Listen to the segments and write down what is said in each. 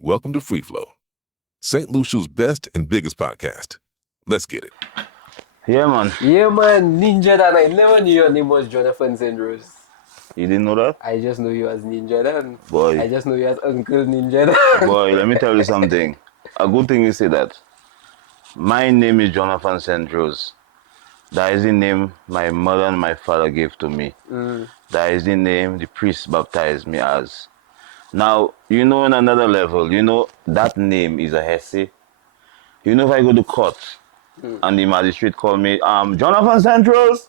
Welcome to Free Flow, St. Lucia's best and biggest podcast. Let's get it. Yeah, man. Yeah, man, Ninja Dan. I never knew your name was Jonathan Sandros. You didn't know that? I just know you as Ninja Dan. Boy. I just know you as Uncle Ninja Dan. Boy, let me tell you something. A good thing you say that. My name is Jonathan Sandros. That is the name my mother and my father gave to me. That is the name the priest baptized me as. Now, on another level, that name is a Hesse. If I go to court and the magistrate call me, Jonathan Sandros,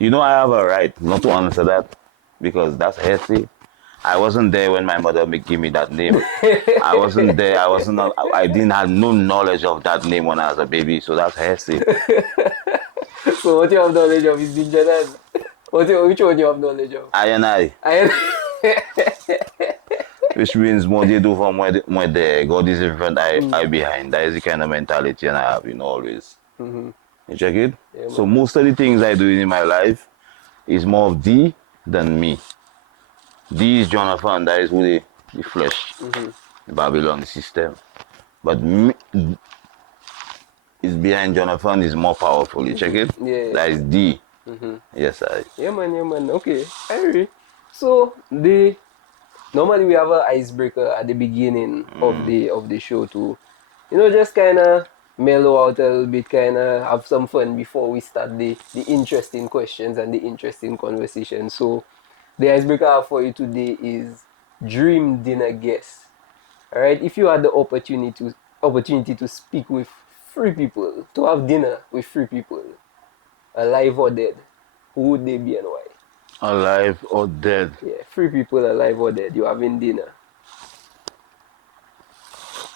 I have a right not to answer that because that's Hesse. I wasn't there when my mother gave me that name. I wasn't there. I didn't have no knowledge of that name when I was a baby, so that's Hesse. So what you have knowledge of is Ninja Dan? Which one you have knowledge of? I and I. Which means more they do from where there. God is in front, I behind. That is the kind of mentality I have, always. You check it? Yeah, so most of the things I do in my life is more of thee than me. Thee is Jonathan, that is who the flesh, the Babylon, the system. But me, is behind Jonathan is more powerful. You check it? Yeah. That is thee. Yes, I. Yeah, man. Okay, I agree. So normally we have an icebreaker at the beginning of the show to, just kind of mellow out a little bit, kind of have some fun before we start the interesting questions and the interesting conversation. So the icebreaker I have for you today is dream dinner guest. All right, if you had the opportunity to speak with three people, to have dinner with three people, alive or dead, who would they be and why? Alive or dead? Yeah, three people, alive or dead. You having dinner.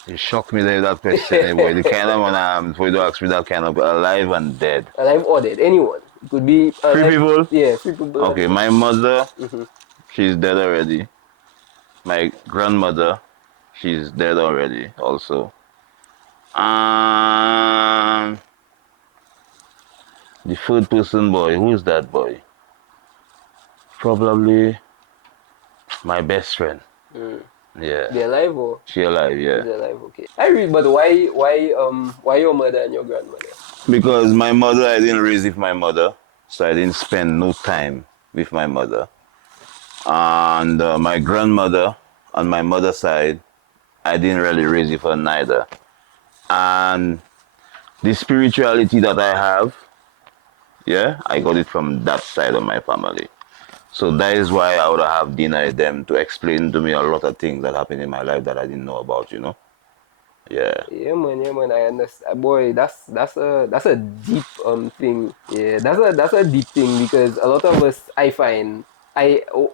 You shocked me there with that question, boy. The kind of one for you to ask me that kind of alive and dead. Alive or dead, anyone. It could be Three people? Yeah, three people. Okay, my mother, she's dead already. My grandmother, she's dead already also. The third person boy, who's that boy? Probably my best friend. Yeah. They're alive or? She alive, yeah. They're alive, okay. I read, but why your mother and your grandmother? Because my mother, I didn't raise with my mother, so I didn't spend no time with my mother. And my grandmother, on my mother's side, I didn't really raise with her neither. And the spirituality that I have, yeah, I got it from that side of my family. So that is why I would have dinner with them to explain to me a lot of things that happened in my life that I didn't know about, Yeah. Yeah, man. I understand. Boy, that's a deep thing. Yeah, that's a deep thing because a lot of us, I find,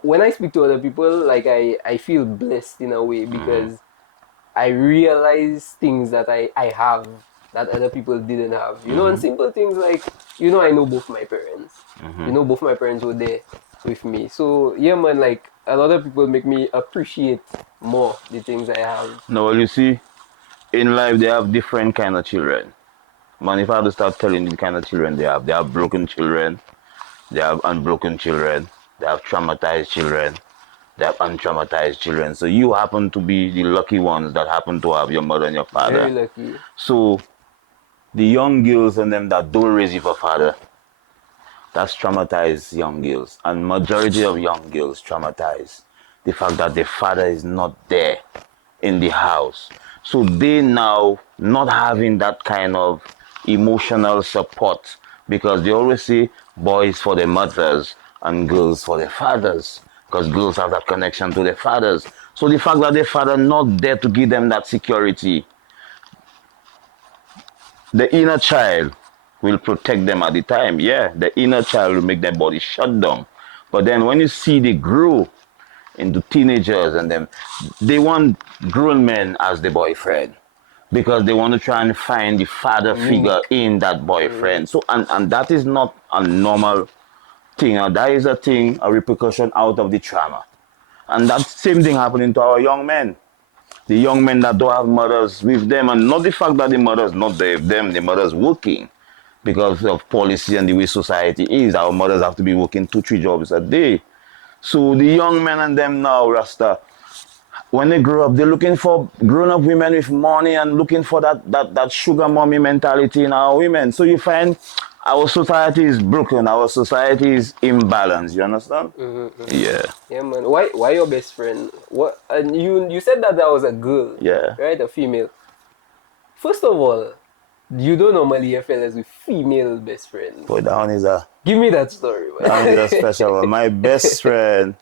when I speak to other people, like I feel blessed in a way because I realize things that I have that other people didn't have. And simple things like, I know both my parents. Both my parents were there with me. So yeah, man, like a lot of people make me appreciate more the things I have. No, well, you see, in life they have different kind of children. Man, if I have to start telling you the kind of children they have broken children, they have unbroken children, they have traumatized children, they have untraumatized children. So you happen to be the lucky ones that happen to have your mother and your father. Very lucky. So the young girls and them that don't raise you for father, that's traumatized young girls. And majority of young girls traumatized the fact that their father is not there in the house. So they now not having that kind of emotional support because they always say boys for their mothers and girls for their fathers because girls have that connection to their fathers. So the fact that their father not there to give them that security, the inner child will protect them at the time. Yeah, the inner child will make their body shut down. But then when you see they grow into teenagers and them, they want grown men as the boyfriend because they want to try and find the father figure in that boyfriend. So and that is not a normal thing. That is a repercussion out of the trauma. And that same thing happening to our young men. The young men that don't have mothers with them, and not the fact that the mothers not there with them, the mothers working because of policy and the way society is. Our mothers have to be working 2-3 jobs a day. So the young men and them now, Rasta, when they grow up, they're looking for grown-up women with money and looking for that sugar mommy mentality in our women. So you find our society is broken, our society is imbalanced. You understand? Yeah, Yeah, man. Why your best friend? What? And you said that was a girl, yeah. right? A female. First of all, you don't normally hear fellas with female best friends. But Give me that story, that one is a man. special one. My best friend,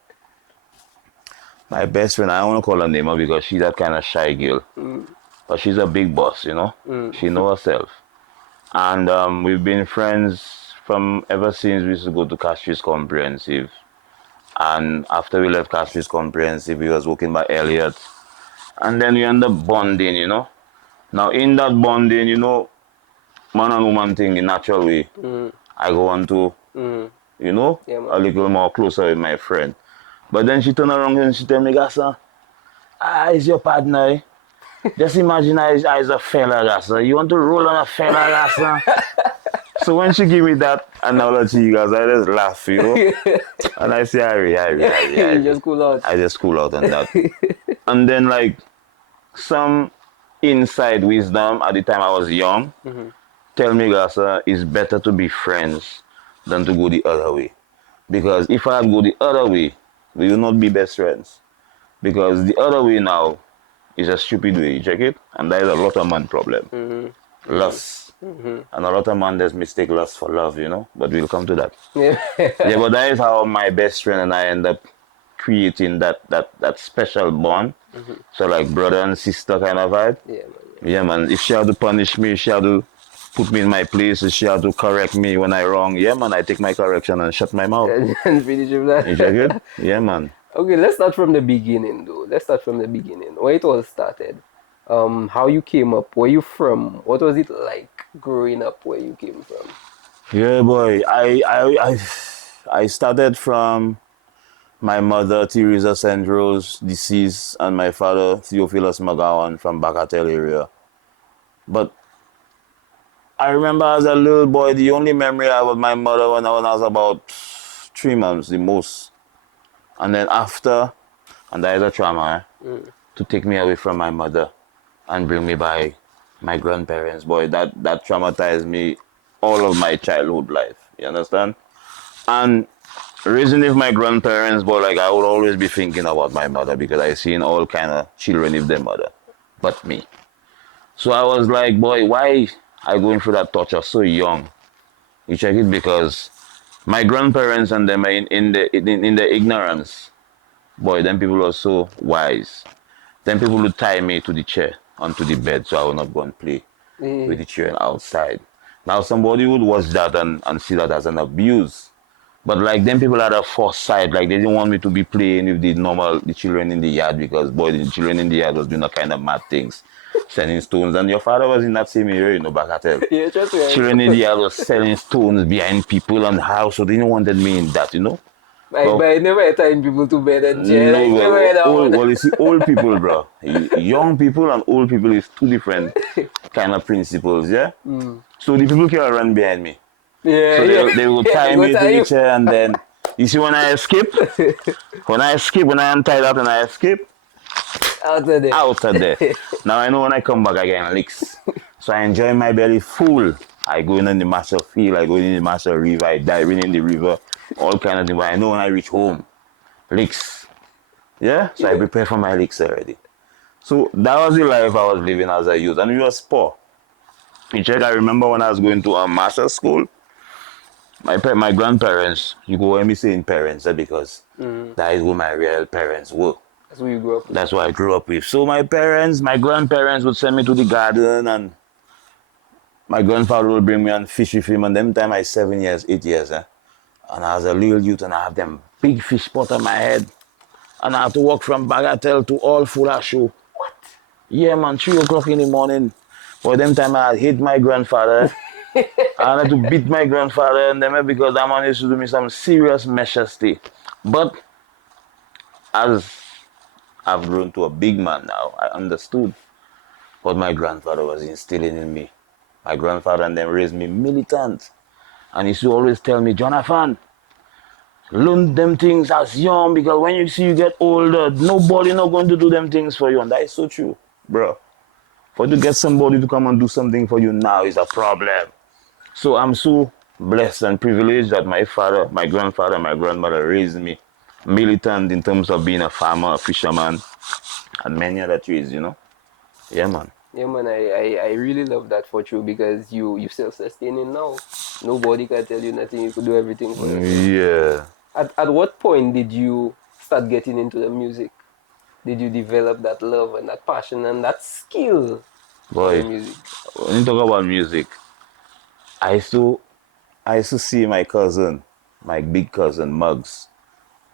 I don't want to call her name out because she's that kind of shy girl. But she's a big boss, you know? She know herself. And we've been friends from ever since we used to go to Castries Comprehensive. And after we left Castries Comprehensive, we was working by Elliot. And then we end up bonding, you know? Now, in that bonding, you know, man and woman thing, the natural way, I go on to, you know, Yeah, man. a little more closer with my friend. But then she turn around and she tell me, Gassa, is your partner, eh? Just imagine I is a fella, Gassa. You want to roll on a fella, Gassa? So when she give me that analogy, guys, I just laugh, you know? And I say, You just cool out. I just cool out on that. And then, like, some inside wisdom at the time I was young, tell me, Gassa, it's better to be friends than to go the other way. Because if I go the other way, we will not be best friends. Because the other way now is a stupid way, you check it? And that is a lot of man problem. Lust. And a lot of man just mistake lust for love, you know? But we'll come to that. Yeah. Yeah, but that is how my best friend and I end up creating that special bond. So like brother and sister kind of vibe. Yeah, man. Yeah, man. If she had to punish me, if she had to put me in my place, if she had to correct me when I wrong, yeah, man, I take my correction and shut my mouth. And finish with that. You check it? Yeah, man. Okay, let's start from the beginning, though. Let's start from the beginning. Where it all started. How you came up. Where you from? What was it like growing up? Where you came from? Yeah, boy. I started from my mother, Teresa Sandros, deceased, and my father, Theophilus McGowan, from Bacatel area. But I remember as a little boy, the only memory I had with my mother when I was about 3 months, the most. And then after, and that is a trauma, to take me away from my mother and bring me by my grandparents. Boy, that traumatized me all of my childhood life. You understand? And raising with my grandparents, but like I would always be thinking about my mother because I seen all kind of children with their mother, but me. So I was like, boy, why I going through that torture so young? You check it because my grandparents and them are in the ignorance. Boy, them people are so wise. Then people would tie me to the chair onto the bed so I would not go and play with the children outside. Now somebody would watch that and see that as an abuse. But like them people had a foresight, like they didn't want me to be playing with the children in the yard because boy, the children in the yard was doing all kind of mad things, selling stones. And your father was in that same area, you know, back at hell. Yeah, trust me. Children in the yard was selling stones behind people and house, so they didn't wanted me in that, you know. But I never time people to bed and jail. No, Like, never had that one. well, you see, old people, bro. Young people and old people is two different kind of principles, yeah? So the people can run behind me. Yeah, So yeah. they will tie me to the chair and then, you see when I escape, when I am tied up and I escape, Out of there. out of there. Now I know when I come back I get licks. So I enjoy my belly full. I go in the Marshall Field, I go in the Marshall River, I dive in the river, all kind of things. But I know when I reach home, licks. Yeah? So I prepare for my licks already. So that was the life I was living as a youth. And we was poor. You check, I remember when I was going to a master's school, my grandparents, you go hear me saying parents, because that is who my real parents were. That's who you grew up with. That's what I grew up with. So my grandparents would send me to the garden and my grandfather would bring me on fish with him. And them time I 7 years, 8 years. And I was a little youth and I have them big fish pot on my head. And I have to walk from Bagatelle to all Fuller Show. What? Yeah, man, 3 o'clock in the morning. For them time I hate my grandfather. I had to beat my grandfather and them because that man used to do me some serious measures. But as I've grown to a big man now, I understood what my grandfather was instilling in me. My grandfather and them raised me militant. And he used to always tell me, Jonathan, Learn them things as young, because when you see you get older, nobody not going to do them things for you. And that is so true, bro. For you to get somebody to come and do something for you now is a problem. So I'm so blessed and privileged that my father, my grandfather, my grandmother raised me militant in terms of being a farmer, a fisherman, and many other trades, you know. Yeah, man. Yeah, man, I really love that for you because you self-sustaining now. Nobody can tell you nothing. You could do everything for yourself. Yeah. At what point did you start getting into the music? Did you develop that love and that passion and that skill for the Boy, music? when you talk about music, I used to I used to see my cousin, my big cousin Muggs.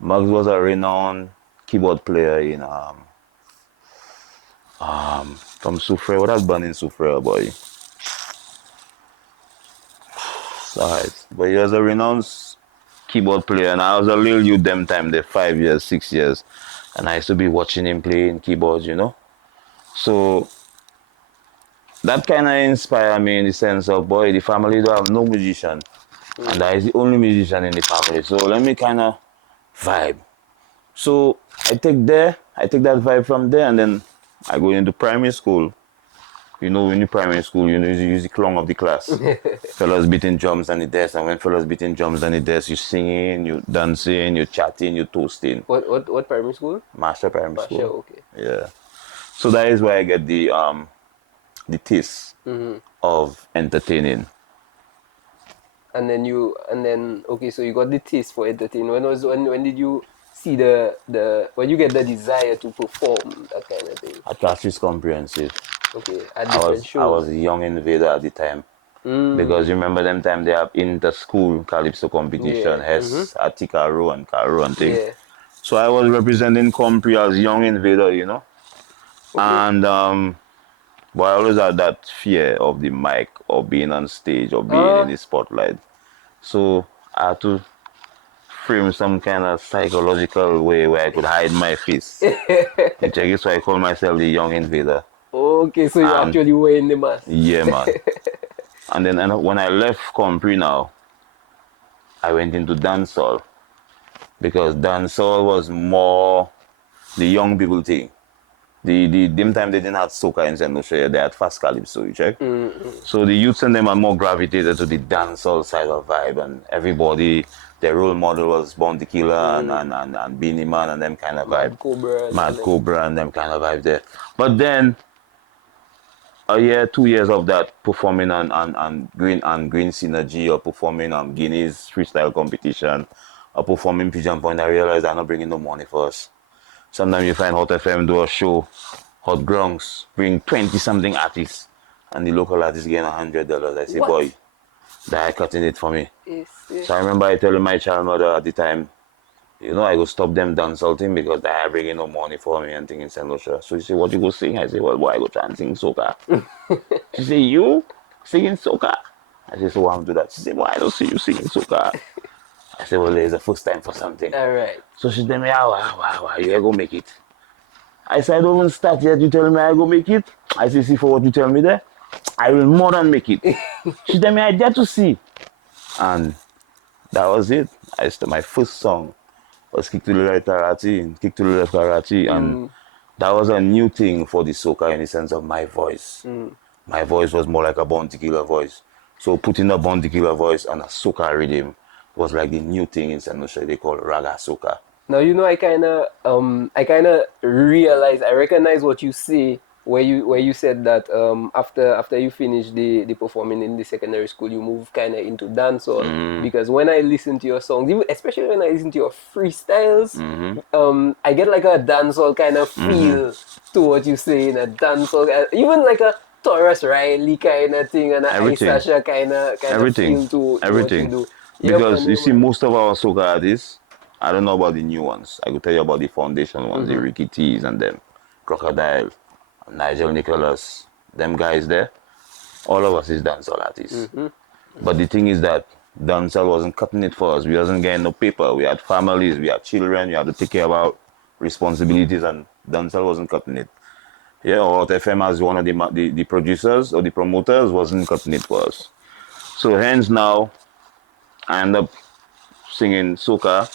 Muggs was a renowned keyboard player in from Soufrière. What that band in Soufrière, boy? Alright. But he was a renowned keyboard player, and I was a little youth them time, there 5 years, 6 years. And I used to be watching him playing keyboards, you know. So that kind of inspired me in the sense of, boy, the family don't have no musician, and I is the only musician in the family. So let me kind of vibe. So I take that vibe from there, and then I go into primary school. You know, in the primary school, you know, you use the clown of the class. Fellas beating drums on the desk, and when fellas beating drums on the desk, you singing, you dancing, you chatting, you toasting. What primary school? Master primary Pasha, school. okay. Yeah. So that is where I get the taste of entertaining. And then okay, so you got the taste for entertainment. When did you see the when you get the desire to perform that kind of thing? At Castries Comprehensive. Okay, at I different was shows. a young invader at the time. Because you remember them time they have inter-school calypso competition, Yeah. Hess, Atikaro and Karo and thing. Yeah. So I was representing Compre as young invader, you know. Okay. And but I always had that fear of the mic or being on stage or being in Uh the spotlight. So I had to frame some kind of psychological way where I could hide my face. Which I guess why I call myself the young invader. okay, so you And actually were in the mass. yeah, man. And then when I left Compre now, I went into dancehall because dancehall was more the young people thing. The them time they didn't have soca in St. Lucia, they had fast calypso, you check. So the youths and them are more gravitated to the dancehall side of vibe, and everybody, their role model was Bounty Killer and Beanie Man and them kind of vibe. Mad Cobra and all Mad them. Cobra and them kind of vibe there. But then a year, 2 years of that performing on Green Synergy or performing on Guinea's freestyle competition or performing Pigeon Point, I realized I'm not bringing no money for us. Sometimes you find Hot FM do a show, Hot Grunks, bring 20 something artists, and the local artist getting $100. I say, What? boy, they're cutting it for me. Yes, So I remember I telling my child mother at the time, you know, I go stop them dancehall thing because they are bringing no money for me and thing in St. Lucia. So she said, what you go sing? I say, well, boy, I go try and sing soca. She said, you singing soca? I said, so I'm do that. She said, well, I don't see you singing soca. I said, well, there's a first time for something. All right. So she tell me, how, you go make it. I said, I don't even start yet, you tell me I go make it. I say, see for what you tell me there, I will more than make it. She tell me, I dare to see. And that was it. My first song was Kick to the Right Karate, Kick to the Left Karate. And that was a new thing for the soca in the sense of my voice. My voice was more like a Bounty Killer voice. So putting a Bounty Killer voice on a soca rhythm was like the new thing in St. Lucia. They call raga soca. Now you know I kinda realize I recognize what you say where you said that after you finish the performing in the secondary school you move kinda into dancehall because when I listen to your songs, even especially when I listen to your freestyles, I get like a dancehall kind of feel to what you say in a dancehall, even like a Taurus Riley kind of thing and a Ice Everything. Sasha kind of Everything. feel to what you Everything. do. Yeah, Because man, you yeah, see, man. most of our soca artists, I don't know about the new ones. I could tell you about the foundation ones, the Ricky T's and them, Crocodile, Nigel Nicholas, them guys there. All of us is dancehall artists. But the thing is that dancehall wasn't cutting it for us. We wasn't getting no paper. We had families, we had children, we had to take care of our responsibilities, and dancehall wasn't cutting it. Yeah, or FM as one of the producers or the promoters wasn't cutting it for us. So hence now, I end up singing soca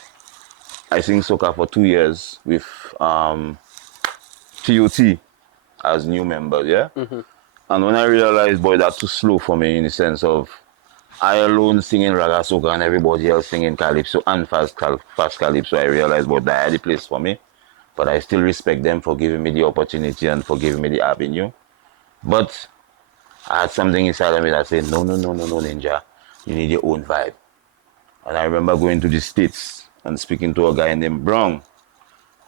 I sing soca for 2 years with TOT as new members, yeah? And when I realized, boy, that's too slow for me in the sense of I alone singing raga soca and everybody else singing calypso and fast calypso, I realized, boy, that had the place for me. But I still respect them for giving me the opportunity and for giving me the avenue. But I had something inside of me that said, no, no, no, no, no, Ninja. You need your own vibe. And I remember going to the States and speaking to a guy named Brown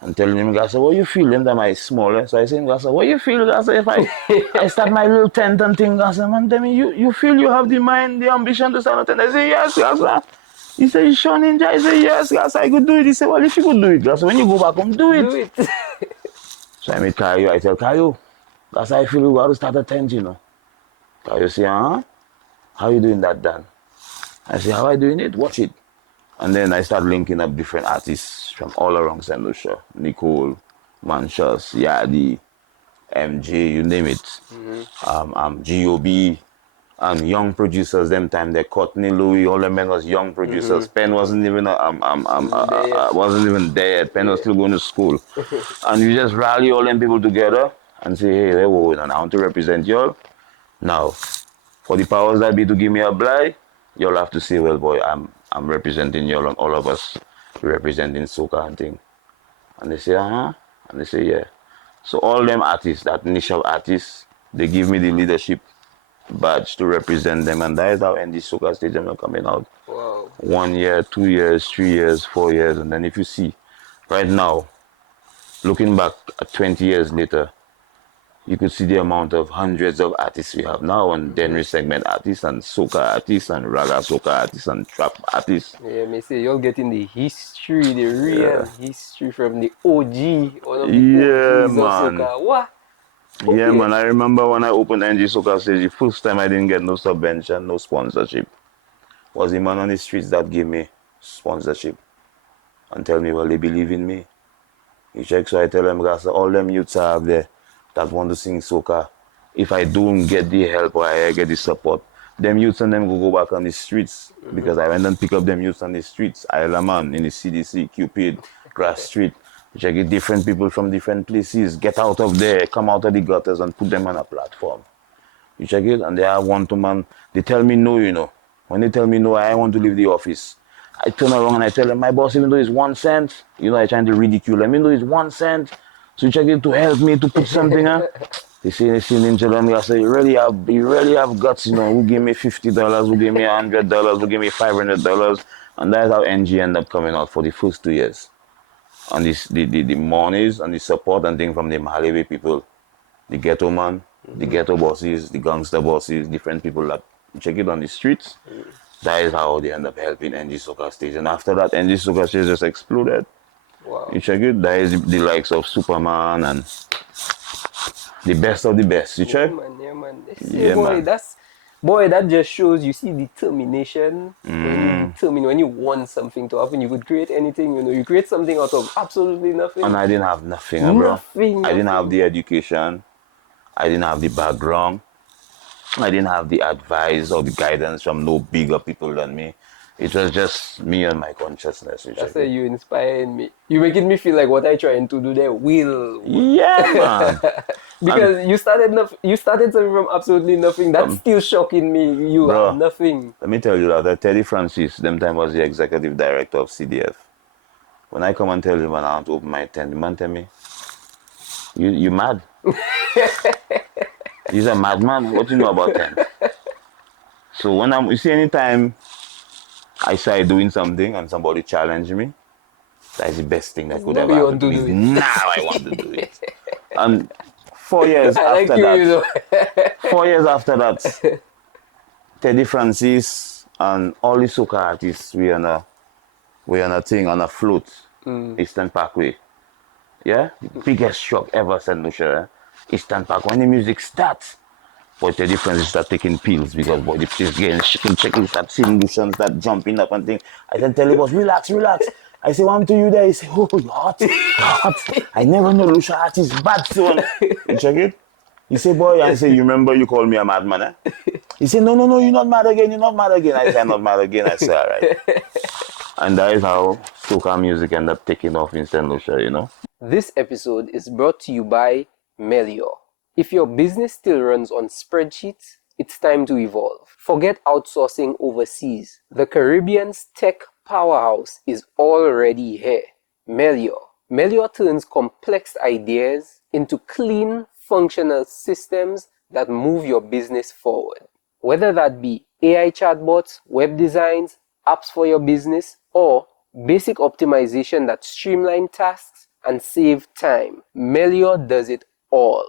and telling him, I said, what you feel? Them that my smaller. So I said, I said, what you feel? I said, if I start my little tent and thing, I said, man, tell me, you feel you have the mind, the ambition to start a tent? I said, yes, yes. He said, you sure, Ninja? I said, yes, yes, I could do it. He said, well, if you could do it, I said, when you go back home, do it. Do it. So I meet Kayo. I tell Kayo, that's how I feel you got to start a tent, you know. Kayo say, how you doing that, Dan? I say, how I doing it? Watch it. And then I start linking up different artists from all around St. Lucia. Nicole, Manchas, Yadi, MJ, you name it. GOB, and young producers, them time they Courtney Louis, all them men was young producers. Penn wasn't even wasn't even there. Penn was still going to school. And you just rally all them people together and say, hey, whoa, I want to represent y'all. Now, for the powers that be to give me a blight, you'll have to say, well, boy, I'm representing y'all and all of us representing soca and thing. And they say, and they say, yeah. So all them artists, that initial artists, they give me the leadership badge to represent them, and that is how ND Soca Stadium are coming out. Wow. 1 year, 2 years, 3 years, 4 years, and then if you see, right now, looking back at 20 years later, you could see the amount of hundreds of artists we have now, and Denry segment artists, and soca artists, and raga soca artists, and trap artists. Yeah, me say you're getting the history, the real history from the OG, one of the Yeah, OGs man. of soca. What? Yeah, man. I remember when I opened NG Soca Stage, the first time I didn't get no subvention, no sponsorship, was the man on the streets that gave me sponsorship and tell me, well, they believe in me. You check, so I tell them, guys, all them youths I have there that want to sing soca, if I don't get the help or I get the support, them youths and them go back on the streets because I went and pick up them youths on the streets, Isla Man, in the CDC, Cupid, Grass Street. You check it, different people from different places, get out of there, come out of the gutters and put them on a platform. You check it, and they are one-to-man. They tell me no, you know. When they tell me no, I want to leave the office. I turn around and I tell them, my boss, even though it's 1 cent, you know, I trying to ridicule them, even though it's 1 cent, so you check it to help me to put something on. They say, Ninja, I say, you really have guts, you know, who gave me $50, who gave me $100, who gave me $500, and that's how NG ended up coming out for the first 2 years. And this, the monies and the support and thing from the Mahalewe people, the ghetto man, the ghetto bosses, the gangster bosses, different people that check it on the streets. That is how they end up helping NG Soca Stage. And after that, NG Soca Stage just exploded. Wow. You check it, that is the likes of Superman and the best of the best. You check? Yeah, man. Yeah, boy, man. that just shows you see determination. When you determine, when you want something to happen, you could create anything, you know, you create something out of absolutely nothing. And I didn't have nothing, bro. Nothing. I didn't have the education. I didn't have the background. I didn't have the advice or the guidance from no bigger people than me. It was just me and my consciousness. That's why you inspiring me. You making me feel like what I trying to do there will. Yeah, man. Because you started something from absolutely nothing. That's still shocking me. You Bro, have nothing. Let me tell you that Teddy Francis, them time was the executive director of CDF. When I come and tell him I want to open my tent, the man tell me, you mad? He's a madman. What do you know about tent? So you see, anytime I start doing something and somebody challenge me, that's the best thing that could ever happen to me. Now I want to do it. And 4 years after that, 4 years after that, Teddy Francis and all the soca artists, we on a thing, on a float, Eastern Parkway. Yeah? The biggest shock ever, St. Lucia. Eastern Park. When the music starts, boy, Teddy Francis start taking pills because, boy, the place getting shaking, start seeing Lucians, start jumping up and things. I then tell him, boss, relax. I say, what to you there? He say, oh, you're hot. I never know Lucia art is bad, son. You check it? He say, boy, I say, you remember you called me a madman, eh? He say, no, you're not mad again. I say, I'm not mad again. I say, all right. And that is how soca music ended up taking off in St. Lucia, you know. This episode is brought to you by Melior. If your business still runs on spreadsheets, it's time to evolve. Forget outsourcing overseas. The Caribbean's tech powerhouse is already here. Melior. Melior turns complex ideas into clean, functional systems that move your business forward. Whether that be AI chatbots, web designs, apps for your business, or basic optimization that streamline tasks and save time, Melior does it all.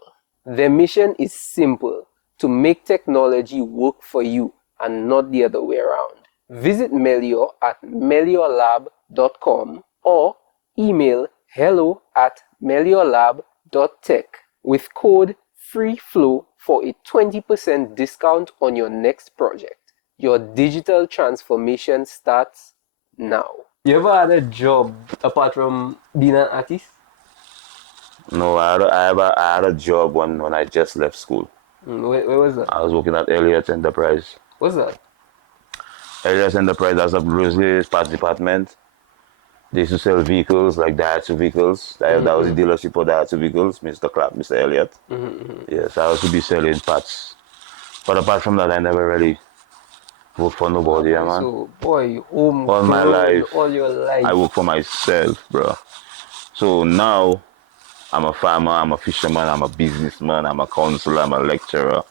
Their mission is simple: to make technology work for you and not the other way around. Visit Melior at meliorlab.com or email hello@meliorlab.tech with code FREEFLOW for a 20% discount on your next project. Your digital transformation starts now. You ever had a job apart from being an artist? No, I had a job when I just left school. Where was that? I was working at Elliott Enterprise. What's that? Elliott Enterprise has a Grizzly parts department. They used to sell vehicles, like Daihatsu vehicles. That was the dealership for Daihatsu vehicles, Mr. Clapp, Mr. Elliott. Yes, I used to be selling parts. But apart from that, I never really worked for nobody, yeah, man. So, boy, home All my life, all your life. I work for myself, bro. So now, I'm a farmer, I'm a fisherman, I'm a businessman, I'm a counselor, I'm a lecturer,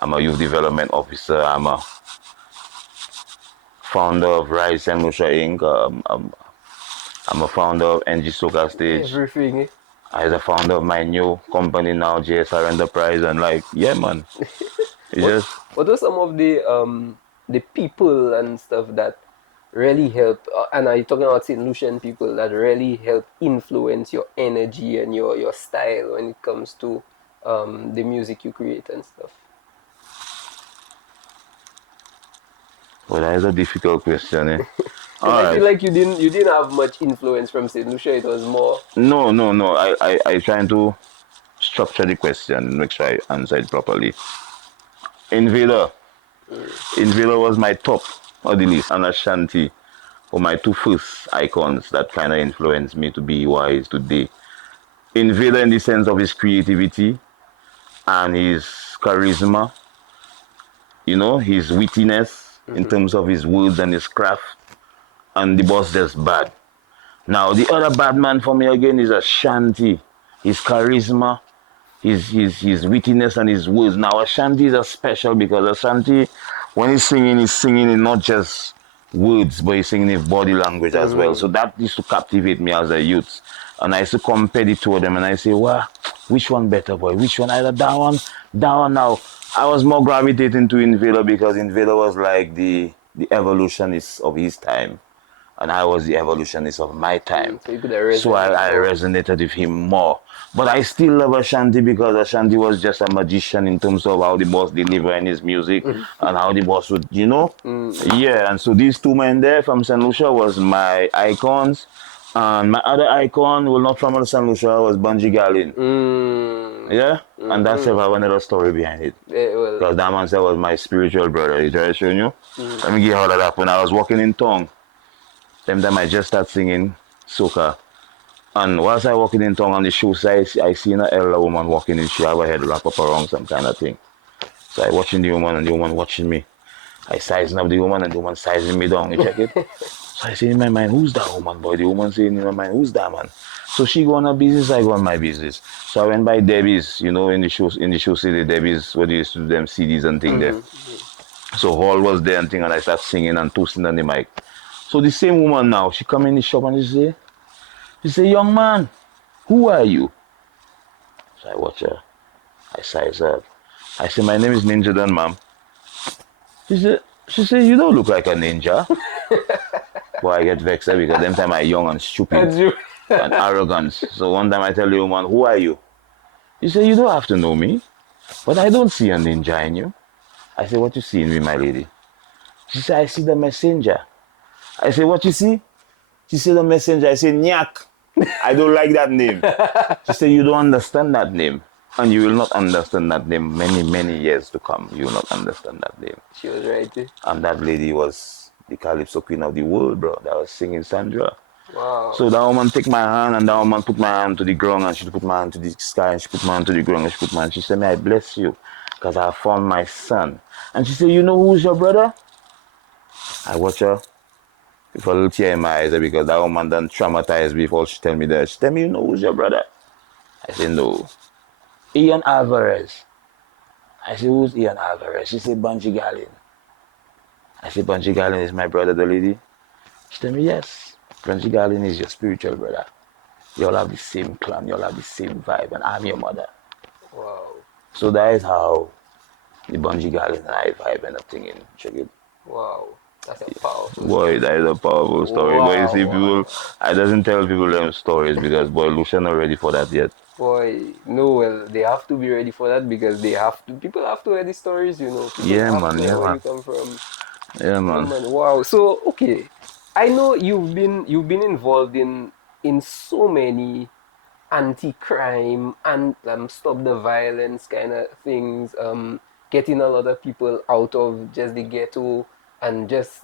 I'm a youth development officer, I'm a founder of Rise St. Lucia Inc. I'm a founder of NG Soca Stage. Everything, eh? I'm the founder of my new company now, JSR Enterprise, and like, yeah, man. What are some of the people and stuff that really help, and are you talking about St. Lucian people that really help influence your energy and your style when it comes to the music you create and stuff? Well, that is a difficult question, eh? I feel like you didn't have much influence from St. Lucia. It was more. No. I trying to structure the question and make sure I answer it properly. Invader was my top of the list, and Ashanti were my two first icons that kind of influenced me to be who I is today. Invader in the sense of his creativity and his charisma, you know, his wittiness in terms of his words and his craft, and the boss just bad. Now the other bad man for me again is Ashanti, his charisma, his wittiness and his words. Now Ashanti is a special because Ashanti, when he's singing in not just words, but he's singing in body language as well. So that used to captivate me as a youth. And I used to compare the two of them and I say, wow, which one better, boy? Which one? Either that one now. I was more gravitating to Invader because Invader was like the evolutionist of his time. And I was the evolutionist of my time. So I resonated with him more. But I still love Ashanti because Ashanti was just a magician in terms of how the boss delivered in his music and how the boss would, you know? Yeah, and so these two men there from St. Lucia was my icons. And my other icon, well, not from St. Lucia, was Bunji Garlin. Yeah? And that's another story behind it. Because that man said was my spiritual brother. He tried showing you? Let me give you all of that. When I was walking in Tongue, them time I just started singing soca. And whilst I walking in Tongue on the show side, I seen an elder woman walking in. She have her head wrap up around some kind of thing. So I watching the woman and the woman watching me. I sizing up the woman and the woman sizing me down. You check it? So I say in my mind, who's that woman, boy? The woman saying in my mind, who's that man? So she go on her business, I go on my business. So I went by Debbie's, you know, in the show city, Debbie's, where they used to do them CDs and things there. So Hall was there and thing, and I start singing and toasting on the mic. So the same woman now, she come in the shop and she say, young man, who are you? So I watch her. I size her. I say, my name is Ninja Don, ma'am. She said, you don't look like a ninja. Boy, I get vexed because them time I young and stupid and arrogant. So one time I tell the woman, who are you? She said, you don't have to know me, but I don't see a ninja in you. I said, what you see in me, my lady? She said, I see the messenger. I said, what you see? She said, the messenger. I said, Nyak. I don't like that name. She said, you don't understand that name. And you will not understand that name many, many years to come. You will not understand that name. She was right. And that lady was the Calypso queen of the world, bro, that was singing Sandra. Wow. So that woman take my hand and that woman put my hand to the ground and she put my hand to the sky and she put my hand to the ground and she put my hand. She said, "May I bless you because I found my son." And she said, "You know who's your brother?" I watch her with a little tear in my eyes because that woman done traumatized before she tell me that. She tell me, "You know who's your brother?" I said, "No." "Ian Alvarez." I said, "Who's Ian Alvarez?" She said, "Bunji Garlin." I said, "Bunji Garlin is my brother, the lady?" She tell me, "Yes. Bunji Garlin is your spiritual brother. You all have the same clan, you all have the same vibe, and I'm your mother." Wow. So that is how the Bunji Garlin and I vibe end up thinking. Check it. Wow. That's a powerful Boy, story. that is a powerful story. But you Wow. see, Wow. people, I doesn't tell people them stories because, boy, Lucian not ready for that yet. Boy, no, well, they have to be ready for that because they have to. People have to hear the stories, you know. People Yeah, have to man, know yeah, where man. you come from. Yeah, Yeah, man. man. Wow. So, okay, I know you've been involved in so many anti-crime and stop the violence kind of things. Getting a lot of people out of just the ghetto and just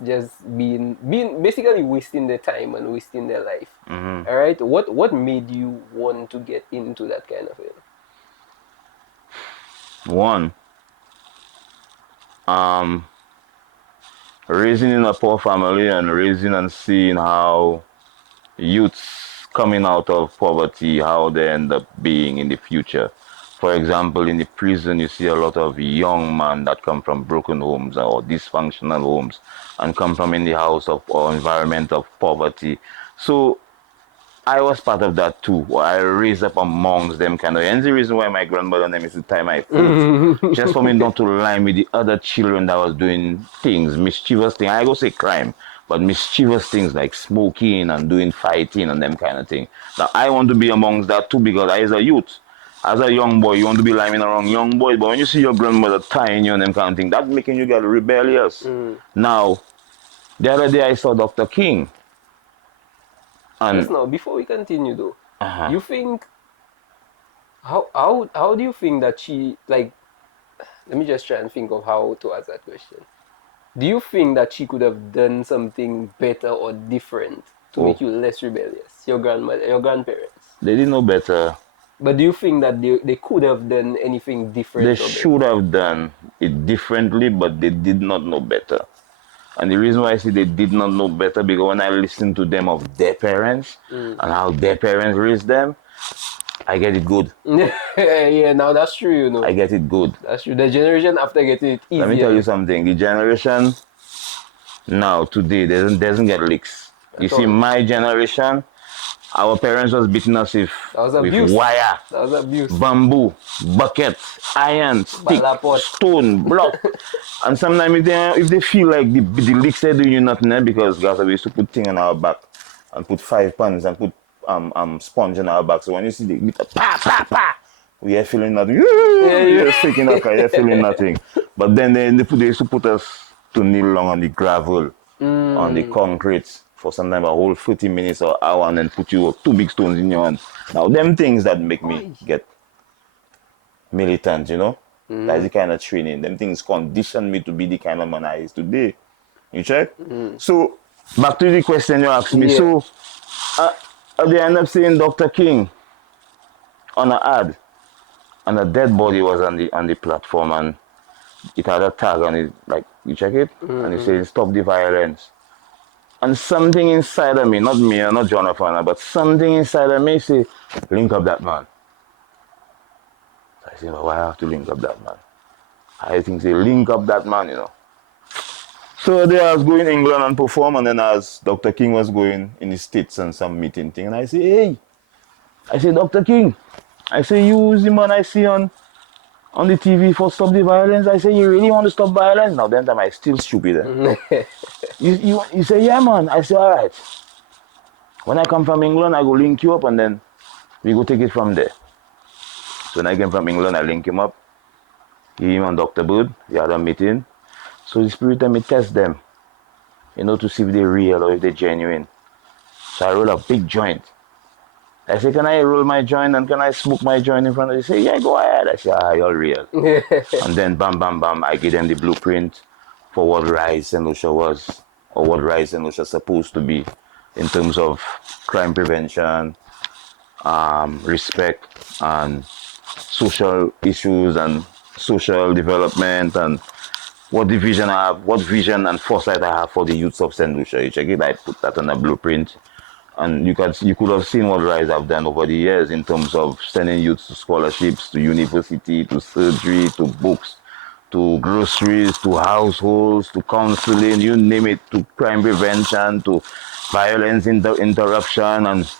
being basically wasting their time and wasting their life. All right. What made you want to get into that kind of thing? One, um, raising in a poor family and raising and seeing how youths coming out of poverty, how they end up being in the future. For example, in the prison, you see a lot of young men that come from broken homes or dysfunctional homes and come from in the house of or environment of poverty. So I was part of that too. I raised up amongst them kind of. And the reason why my grandmother name is to tie my foot, just for me not to line with the other children that was doing things, mischievous things. I go say crime, but mischievous things like smoking and doing fighting and them kind of thing. Now I want to be amongst that too because I as a youth, as a young boy, you want to be liming around young boys, but when you see your grandmother tying you and them kind of thing, that making you get rebellious. Now, the other day I saw Dr. King Just and now, before we continue though, uh-huh. you think how do you think that she like? Let me just try and think of how to ask that question. Do you think that she could have done something better or different to Oh, make you less rebellious? Your grandmother, your grandparents. they didn't know better. But do you think that they could have done anything They different or better? should have done it differently, but they did not know better. And the reason why I say they did not know better because when I listen to them of their parents and how their parents raised them, I get it good. Yeah, now that's true, you I know. get it good. That's true. The generation after getting it Let me tell you easier something. The generation now today doesn't get licks. You at see, all. my generation, our parents was beating us That was with abuse. wire, That was abuse. bamboo, bucket, iron, stick, Balapot. stone, block. And sometimes if they feel like the leaks they do you nothing because guys we used to put thing on our back and put 5 pans and put sponge on our back. So when you see the pa pa pa, we are feeling nothing. Yeah, We you. are shaking our car, you're feeling nothing. But then they used to put us to kneel long on the gravel, on the concrete for sometimes a whole 40 minutes or hour and then put you two big stones in your hand. Now them things that make me Oi. get militant, you know. That's the kind of training. Them things condition me to be the kind of man I is today. You check? So, back to the question you asked me. Yeah. So, uh, they end up saying Dr. King on an ad, and a dead body was on the platform, and it had a tag on it. Like, you check it? And it says, "Stop the violence." And something inside of me, not me, not Jonathan, but something inside of me say, link up that man. So I say, well, why I have to link up that man? I think they link up that man, you know. So they was going England and perform, and then as Dr. King was going in the States and some meeting thing, and I say, hey, I say, Dr. King, I say, you is the man I see on the TV for stop the violence. I say, you really want to stop violence? Now then time I still stupid. You say, yeah man. I say, all right. When I come from England, I go link you up and then we go take it from there. So when I came from England, I link him up. Him and Dr. Bud, we had a meeting. So the spirit let me test them, you know, to see if they're real or if they're genuine. So I roll a big joint. I say, can I roll my joint and can I smoke my joint in front of you? They say, yeah, go ahead. I say, ah, you're real. And then bam, bam, bam, I give them the blueprint for what Rise and Lucia was. or what Rise and Lucia is supposed to be in terms of crime prevention, respect, and social issues and social development, and what vision and foresight I have for the youths of St. Lucia. You check it, I put that on a blueprint. And you could have seen what Rise have done over the years in terms of sending youths to scholarships, to university, to surgery, to books, to groceries, to households, to counseling, you name it, to crime prevention, to violence interruption, and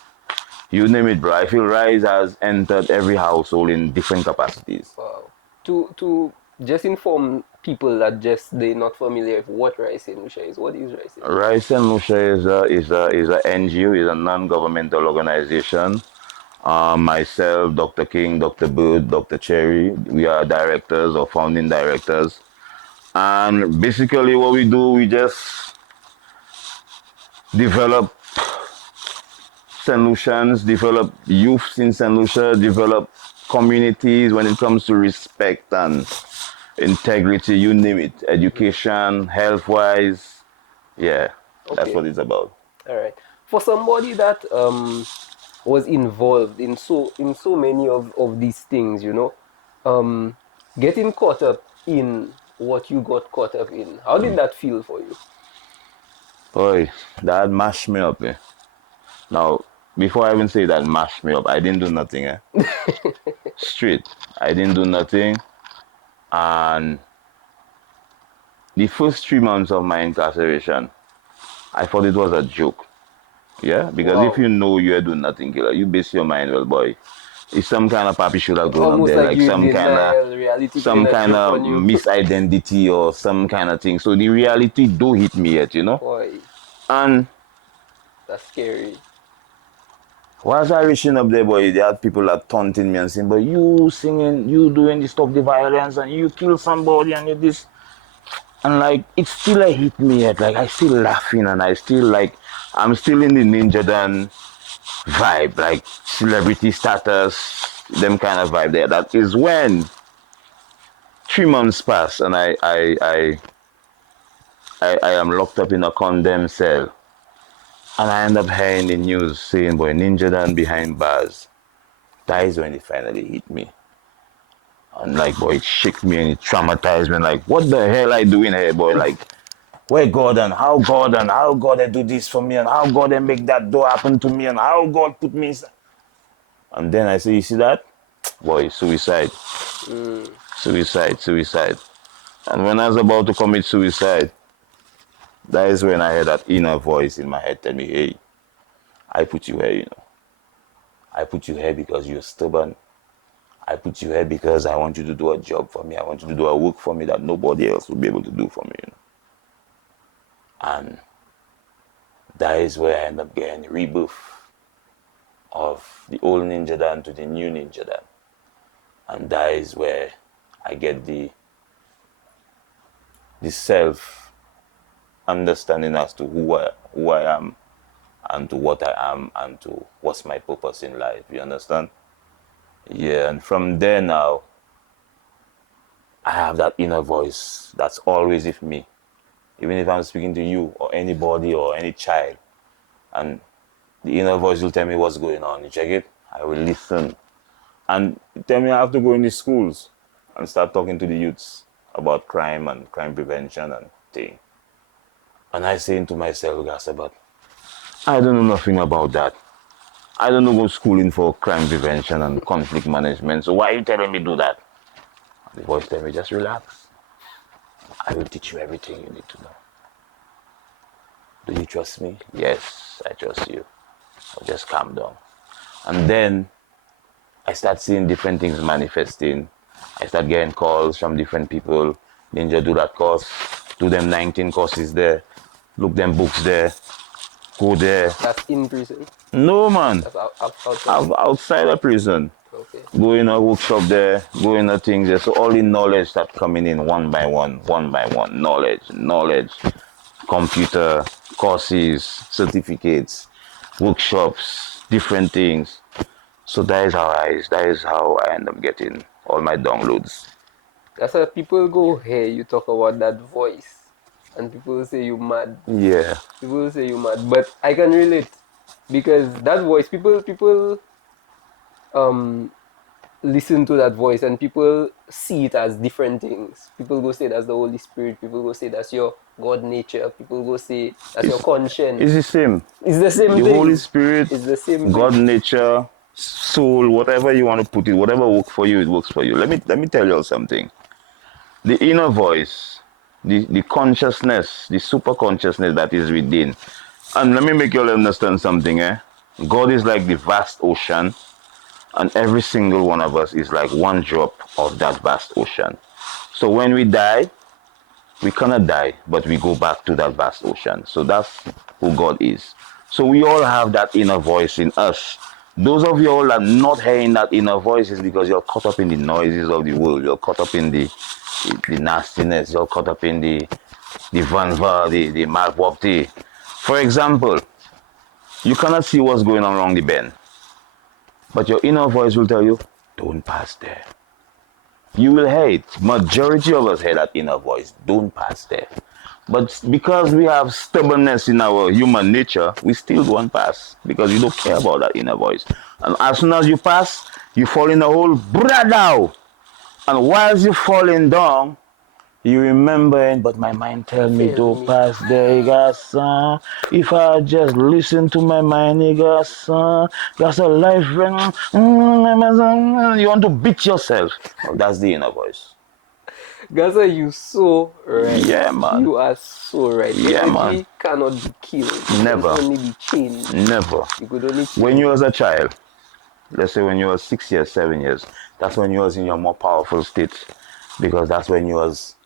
you name it, bro. I feel Rise has entered every household in different capacities. Wow. To just inform people that just they're not familiar with what Rice and Lucia is. What is Rice and Lucia? Rise and Lucia is a NGO, is a non-governmental organization. Myself, Dr. King, Dr. Bird, Dr. Cherry, we are directors or founding directors. And basically what we do, we just develop solutions, develop youths in St. Lucia, develop communities when it comes to respect and integrity, you name it, education, health-wise. Yeah, that's Okay. what it's about. All right. For somebody that was involved in so many of these things, getting caught up in what you got caught up in, how did that feel for you? Boy, that mashed me up. Eh? Now, before I even say that mashed me up, I didn't do nothing. Eh? Straight. I didn't do nothing. And the first 3 months of my incarceration, I thought it was a joke. Yeah? Because if Wow. you know you're doing nothing, killer, you base your mind, well, boy, it's some kind of papi should have going up Almost there, like like you in denial, reality some playing a kind joke of on you. misidentity or some kind of thing. So the reality do hit me yet, you know? Boy, And that's scary. whilst I reaching up there, boy, there are people that taunting me and saying, but you singing, you doing this, stop the violence, and you kill somebody and you this. And like, it still hit me yet. Like, I still laughing and I still like, I'm still in the Ninja Dan vibe, like celebrity status, them kind of vibe there. That is when 3 months pass and I am locked up in a condemned cell. And I end up hearing the news saying, boy, Ninja Dan behind bars. That is when it finally hit me. And like, boy, it shook me and it traumatized me. Like, what the hell I doing here, boy? Like, where God and how God they do this for me and how God they make that door happen to me and how God put me inside. And then I say, you see that? Boy, suicide, Mm. suicide, suicide. And when I was about to commit suicide, that is when I heard that inner voice in my head tell me, hey, I put you here, you know. I put you here because you're stubborn. I put you here because I want you to do a job for me. I want you to do a work for me that nobody else will be able to do for me, you know. And that is where I end up getting rebirth of the old Ninja Dan to the new Ninja Dan. And that is where I get the self understanding as to who I am and to what I am and to what's my purpose in life. You understand? Yeah, and from there now, I have that inner voice that's always with me. Even if I'm speaking to you or anybody or any child, and the inner voice will tell me what's going on. You check it? I will listen. And tell me I have to go in the schools and start talking to the youths about crime and crime prevention and thing. And I saying to myself, guys, but I don't know nothing about that. I don't know go schooling for crime prevention and conflict management. So why are you telling me do that? And the voice tell me, just relax. I will teach you everything you need to know. Do you trust me? Yes, I trust you. So just calm down. And then I start seeing different things manifesting. I start getting calls from different people. Ninja, do that course. Do them 19 courses there. Look them books there. Go there. That's in prison. No, man. That's outside. Outside of prison. Okay. Go in a workshop there. Go in a things there. So all the knowledge start coming in one by one. Knowledge. Computer, courses, certificates, workshops, different things. So that is how I end up getting all my downloads. That's why people go, hey, you talk about that voice. and people will say you mad. Yeah. People will say you mad, but I can relate because that voice, people um listen to that voice and people see it as different things. People go say that's the Holy Spirit. People go say that's your God nature. People go say that's your It's conscience. it's the same. It's the same The Holy thing. Spirit, It's the same God thing. nature, soul, whatever you want to put it, whatever works for you, it works for you. Let me tell you something. The inner voice, the consciousness, the super consciousness that is within. And let me make you all understand something, eh? God is like the vast ocean, and every single one of us is like one drop of that vast ocean. So when we die, we cannot die, but we go back to that vast ocean. So that's who God is. So we all have that inner voice in us. Those of you all that are not hearing that inner voice is because you're caught up in the noises of the world. You're caught up in the nastiness. You're caught up in the vanva, the malwopti. For example, you cannot see what's going on around the bend, but your inner voice will tell you, don't pass there. You will hate. Majority of us hear that inner voice. Don't pass there. But because we have stubbornness in our human nature, we still go and pass because we don't care about that inner voice. And as soon as you pass, you fall in the hole, brother. And whilst you're falling down, you remembering, but my mind tell me Fail don't me. pass there, nigga, son. If I just listen to my mind, nigga, son, that's a life, friend. You want to beat yourself. Oh, that's the inner voice. Gaza, you so right. Yeah, man. You are so right. Yeah, man. Energy cannot be killed. It can Never. only be changed. Never. You could only When change you it. was a child, let's say when you was 6 years, 7 years, that's when you was in your more powerful state because that's when you was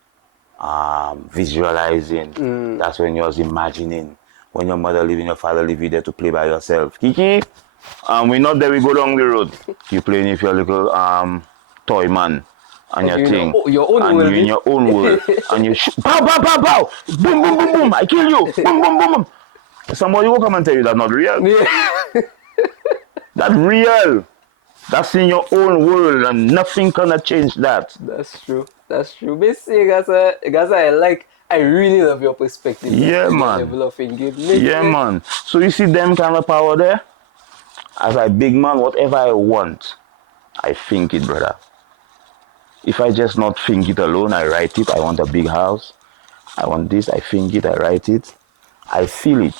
visualizing. That's when you was imagining. When your mother leaving, your father leave you there to play by yourself. Kiki, we not there. We go down the road. You playing with your little toy man and And your you're in thing, your own and you world, in eh? your own world, and you pow pow pow pow, boom boom boom boom. I kill you, boom boom boom boom. Somebody will come and tell you that's not real. Yeah. That's real. That's in your own world, and nothing gonna change that. That's true. That's true. Basically, Gaza, I really love your perspective Yeah, and your man. level of thinking. Yeah, man. So you see them kind of power there? As a big man, whatever I want, I think it, brother. If I just not think it alone, I write it. I want a big house. I want this. I think it. I write it. I feel it.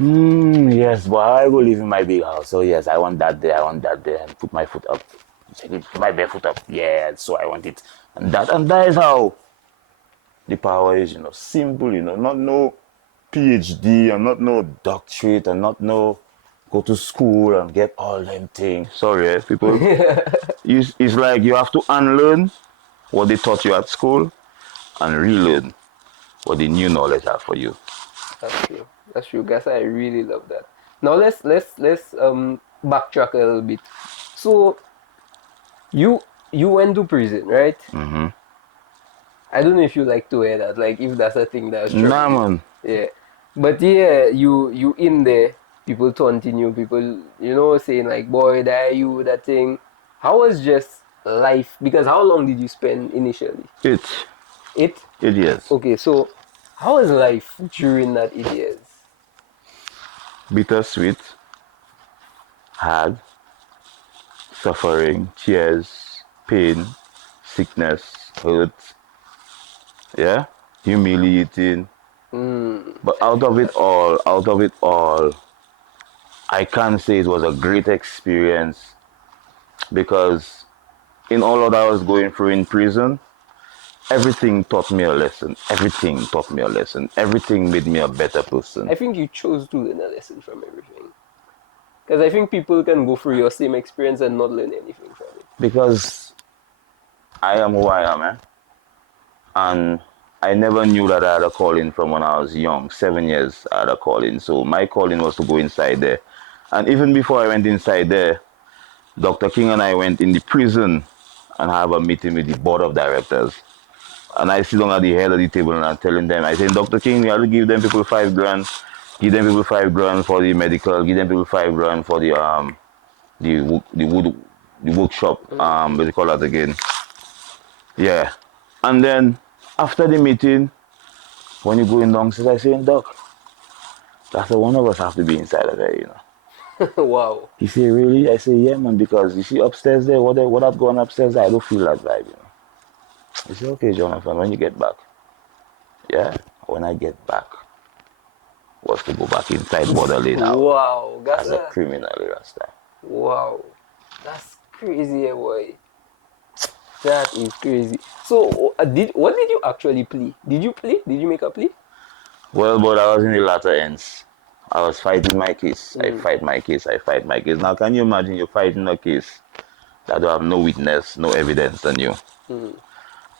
Yes, but I will live in my big house. So yes, I want that there. I want that there, and put my foot up. Put my bare foot up. Yeah, so I want it, and that is how the power is. Simple. Not no PhD and not no doctorate and not no go to school and get all them things. Sorry, people. It's like you have to unlearn what they taught you at school and relearn what the new knowledge have for you. That's true. That's true, Gaza. I really love that. Now let's backtrack a little bit. So you went to prison, right? I don't know if you like to hear that, like if that's a thing that's Nah, troubling you. man. Yeah. But yeah, you in there, people taunting you, people, saying like, boy, that you, that thing. How was just life? Because how long did you spend initially? It. It? It is. Okay, so how was life during that 8 years? Bittersweet, hard, suffering, tears, pain, sickness, hurt, yeah, humiliating. But out of it all, I can't say it was a great experience because in all that I was going through in prison, everything taught me a lesson. Everything taught me a lesson. Everything made me a better person. I think you chose to learn a lesson from everything. Because I think people can go through your same experience and not learn anything from it. Because I am who I am, and I never knew that I had a calling from when I was young. 7 years I had a calling. So my calling was to go inside there. And even before I went inside there, Dr. King and I went in the prison and have a meeting with the board of directors. And I sit down at the head of the table and I'm telling them, I say, Dr. King, you have to give them people 5 grand, give them people 5 grand for the medical, give them people 5 grand for the workshop, what do you call that again? Yeah. And then after the meeting, When you go in downstairs, I say, Doc, that's why one of us have to be inside of there, you know. Wow. He said, really? I say, yeah, man, because you see upstairs there, what I've gone upstairs, I don't feel that vibe, you know. He said, okay, Jonathan, when you get back. Yeah, when I get back, was to go back inside Borderline now Wow. That's as a criminal, you understand? wow. That's crazy, boy. That is crazy. So, what did you actually plea? Did you plea? Did you make a plea? Well, but I was in the latter ends. I was fighting my case. I fight my case. I fight my case. Now, can you imagine you're fighting a case that don't have no witness, no evidence on you?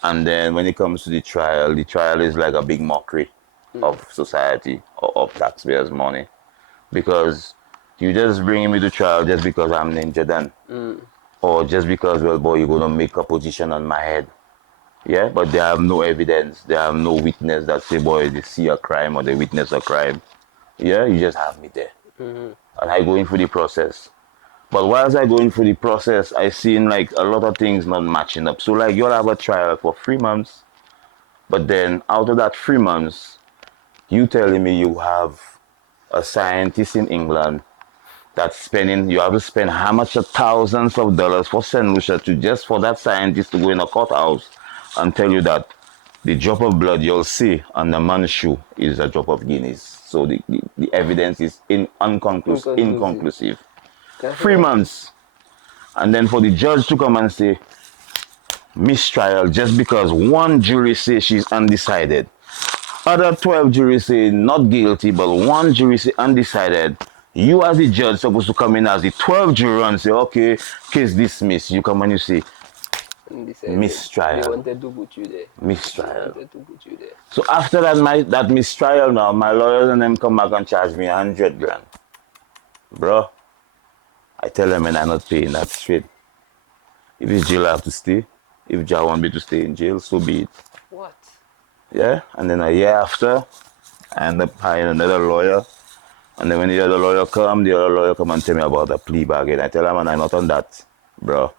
And then when it comes to the trial is like a big mockery of society or of taxpayers' money. Because you just bringing me to trial just because I'm Ninja Dan. Or just because, well, boy, you're going to make a position on my head. Yeah, but they have no evidence. They have no witness that say, boy, they see a crime or they witness a crime. Yeah, you just have me there. And I go in through the process. But whilst I going through the process, I seen like a lot of things not matching up. So like you'll have a trial for 3 months, but then out of that 3 months, you telling me you have a scientist in England that's spending, you have to spend how much of thousands of dollars for St. Lucia to just for that scientist to go in a courthouse and tell you that the drop of blood you'll see on the man's shoe is a drop of Guinness. So the evidence is inconclusive. That's 3 months. And then for the judge to come and say, mistrial just because one jury says she's undecided. Other 12 juries say not guilty, but one jury say undecided. You as the judge supposed to come in as the 12 juror and say, okay, case dismissed. You come and you say, undecided. mistrial. They wanted to put you there. Mistrial. They wanted to put you there. So after that mistrial now, my lawyers and them come back and charge me 100 grand. Bro, I tell them and I'm not paying that straight. If it's jail, I have to stay. If jail want me to stay in jail, so be it. What? Yeah, and then a year after, I end up hiring another lawyer. And then when the other lawyer come and tell me about the plea bargain. I tell him, man, I'm not on that, bro.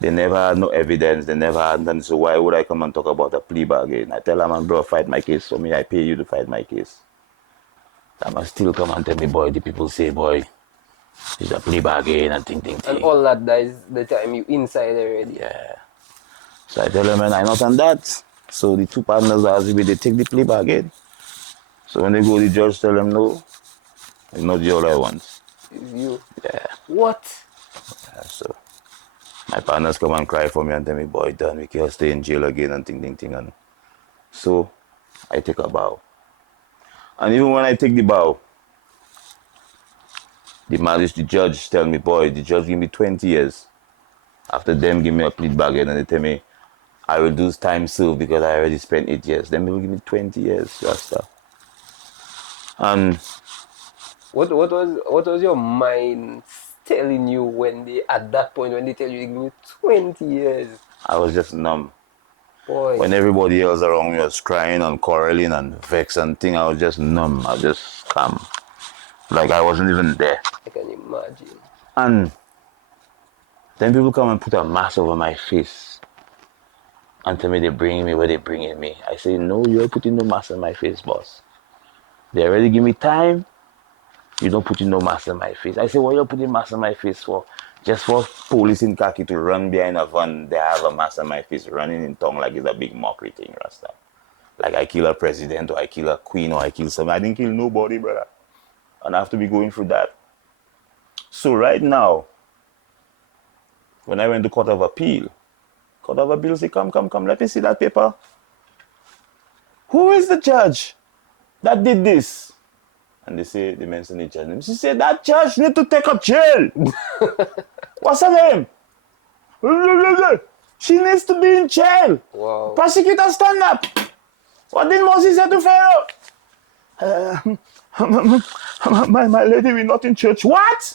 They never had no evidence. They never had none. So why would I come and talk about a plea bargain? I tell him, man, bro, fight my case for me. I pay you to fight my case. I must still come and tell me, boy, the people say, boy, it's a plea bargain and ting. And all that is the time you inside already. Yeah. So I tell them, man, I'm not on that. So the two partners ask me, they take the plea bargain. So when they go, the judge tell them, no, it's not the all I want. It's you. Yeah. What? Yeah, so my partners come and cry for me and tell me, boy, done, we can't stay in jail again and ting. And so I take a bow. And even when I take the bow, the judge tell me, boy, the judge give me 20 years. After them give me a plea bargain and they tell me, I will do time served because I already spent 8 years. Then they will give me 20 years, just that. And What was your mind telling you when they at that point when they tell you they give me 20 years? I was just numb. Boy. When everybody else around me was crying and quarreling and vexed and thing, I was just numb. I was just calm. Like I wasn't even there. I can imagine. And then people come and put a mask over my face and tell me they're bringing me where they're bringing me. I say, no, you're putting no mask on my face, boss. They already give me time. You don't put no mask on my face. I say, what are you putting mask on my face for? Just for police in khaki to run behind a van, they have a mask on my face running in tongue like it's a big mockery thing, Rasta. Like I kill a president or I kill a queen or I kill something. I didn't kill nobody, brother. And I have to be going through that. So right now, when I went to Court of Appeal say, come, let me see that paper. Who is the judge that did this? And they mention the judge name. She said, that judge need to take a jail. What's her name? She needs to be in jail. Wow. Prosecutor, stand up. What did Moses say to Pharaoh? My lady, we're not in church. What?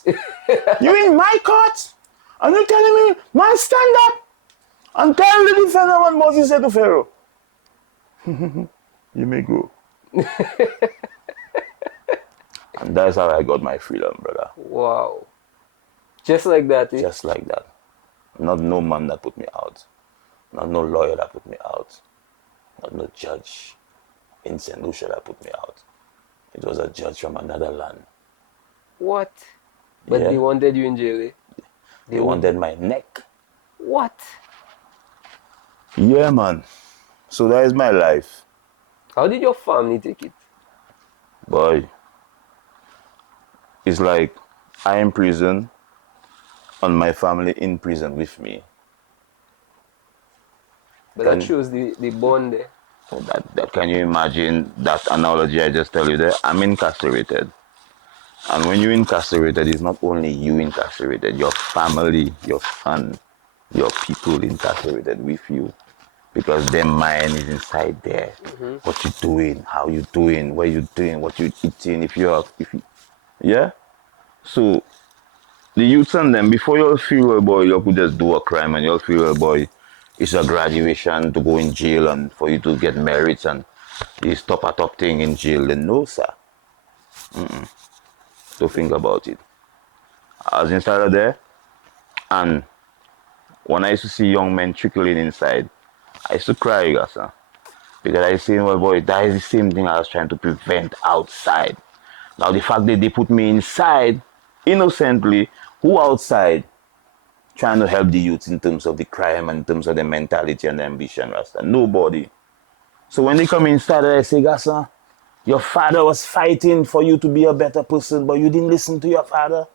You in my court? And you telling me, man, stand up and tell the defender what Moses said to Pharaoh. You may go. And that's how I got my freedom, brother. Wow. Just like that, eh? Just like that. Not no man that put me out. Not no lawyer that put me out. Not no judge. in St. Lucia that put me out. It was a judge from another land. What? But Yeah. they wanted you in jail, eh? They wanted my neck. What? Yeah, man. So that is my life. How did your family take it? Boy, it's like I in prison and my family in prison with me. But that shows the bond there. That can you imagine that analogy I just tell you there? I'm incarcerated. And when you're incarcerated, it's not only you incarcerated, your family, your son, your people incarcerated with you. Because their mind is inside there. What you doing, how you doing, where you doing, what you eating, yeah? So the youths and them, before you'll feel a boy, you could just do a crime and you'll feel a boy, it's a graduation to go in jail and for you to get married and this top thing in jail. Then no, sir. Don't think about it. I was inside of there, and when I used to see young men trickling inside, I used to cry, sir. Because I seen, well, boy, that is the same thing I was trying to prevent outside. Now, the fact that they put me inside, innocently, who outside trying to help the youth in terms of the crime and in terms of the mentality and the ambition, Rasta? Nobody. So when they come inside, I say, Gasa, your father was fighting for you to be a better person, but you didn't listen to your father.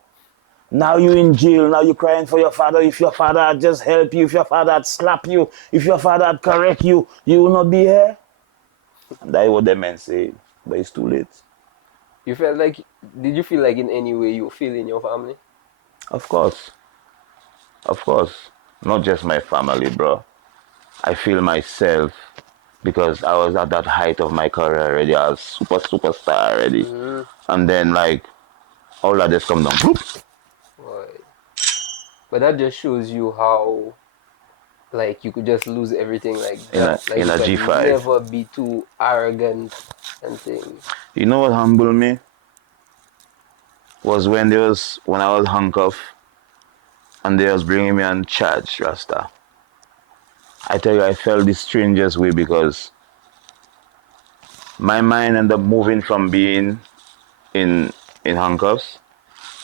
Now you're in jail, now you're crying for your father. If your father had just helped you, if your father had slapped you, if your father had correct you, you will not be here. And that is what the men say, but it's too late. You felt like, did you feel like in any way you feel in your family? Of course. Of course. Not just my family, bro. I feel myself because I was at that height of my career already. I was superstar already. And then like all that just come down. Whoop. Right. But that just shows you how like you could just lose everything like In that. a Like in you a can G5. never be too arrogant and things. You know what humbled me? Was when I was handcuffed and they was bringing me on charge, Rasta. I tell you, I felt the strangest way because my mind ended up moving from being in handcuffs,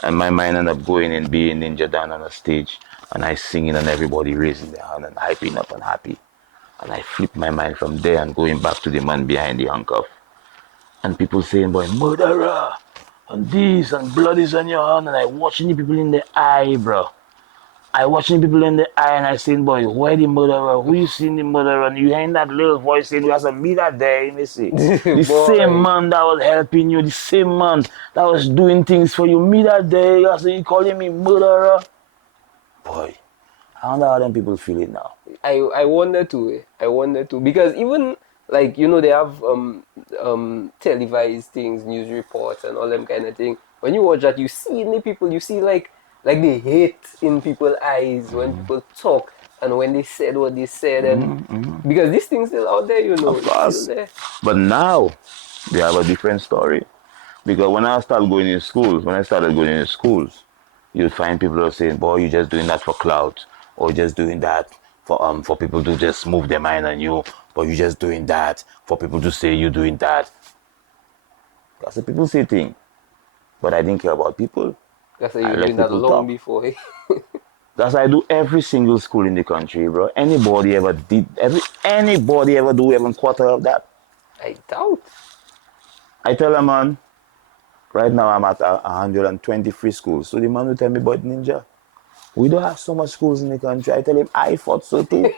and my mind ended up going and being Ninja down on a stage, and I singing and everybody raising their hand and hyping up and happy, and I flipped my mind from there and going back to the man behind the handcuff, and people saying, "Boy, murderer," and this and blood is on your hand, and I watching the people in the eye, bro. I watching people in the eye and I saying, boy, where the murderer? Who you seen the murderer? And you hearing that little voice saying, we have to meet that day, you see. The same Boy. man that was helping you, the same man that was doing things for you, me that day, you calling me murderer? Boy, I wonder how them people feel it now. I wonder too. I wonder too because even like you know they have televised things, news reports and all them kind of thing. When you watch that, you see in the people, you see like the hate in people's eyes when people talk and when they said what they said and because this thing's still out there, you know, Of it's still course. there. But now, they have a different story. Because when I started going in schools, you'd find people who are saying, boy, you're just doing that for clout, or you're just doing that for people to just move their mind on you, but you're just doing that for people to say you're doing that. That's a people say thing. But I didn't care about people. That's why I you're let doing that people long talk. before. That's why I do every single school in the country, bro. Anybody ever do even quarter of that. I doubt. I tell a man, right now I'm at 120 free schools. So the man will tell me, but Ninja, we don't have so much schools in the country. I tell him, I thought so too.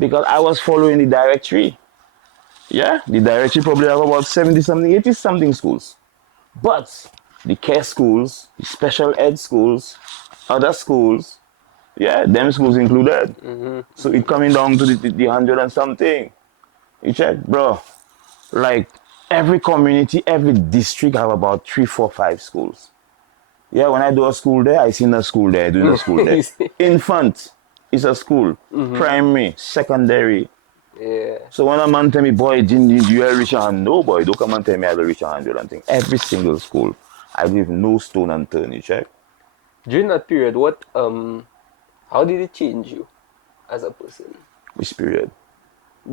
Because I was following the directory. Yeah, the directory probably have about 70 something, 80 something schools. But the care schools, the special ed schools, other schools, yeah, them schools included. So it coming down to the 100 and something. You check, bro. Like every community, every district have about 3, 4, 5 schools. Yeah, when I do a school there, I seen a school there, doing a school there. You see? Infant is a school. Primary, secondary. Yeah. So when a man tell me, boy, didn't you ever reach 100? No, boy, don't come and tell me I will reach 100 and thing. Every single school, I leave no stone unturned, you check? During that period, what how did it change you as a person? Which period?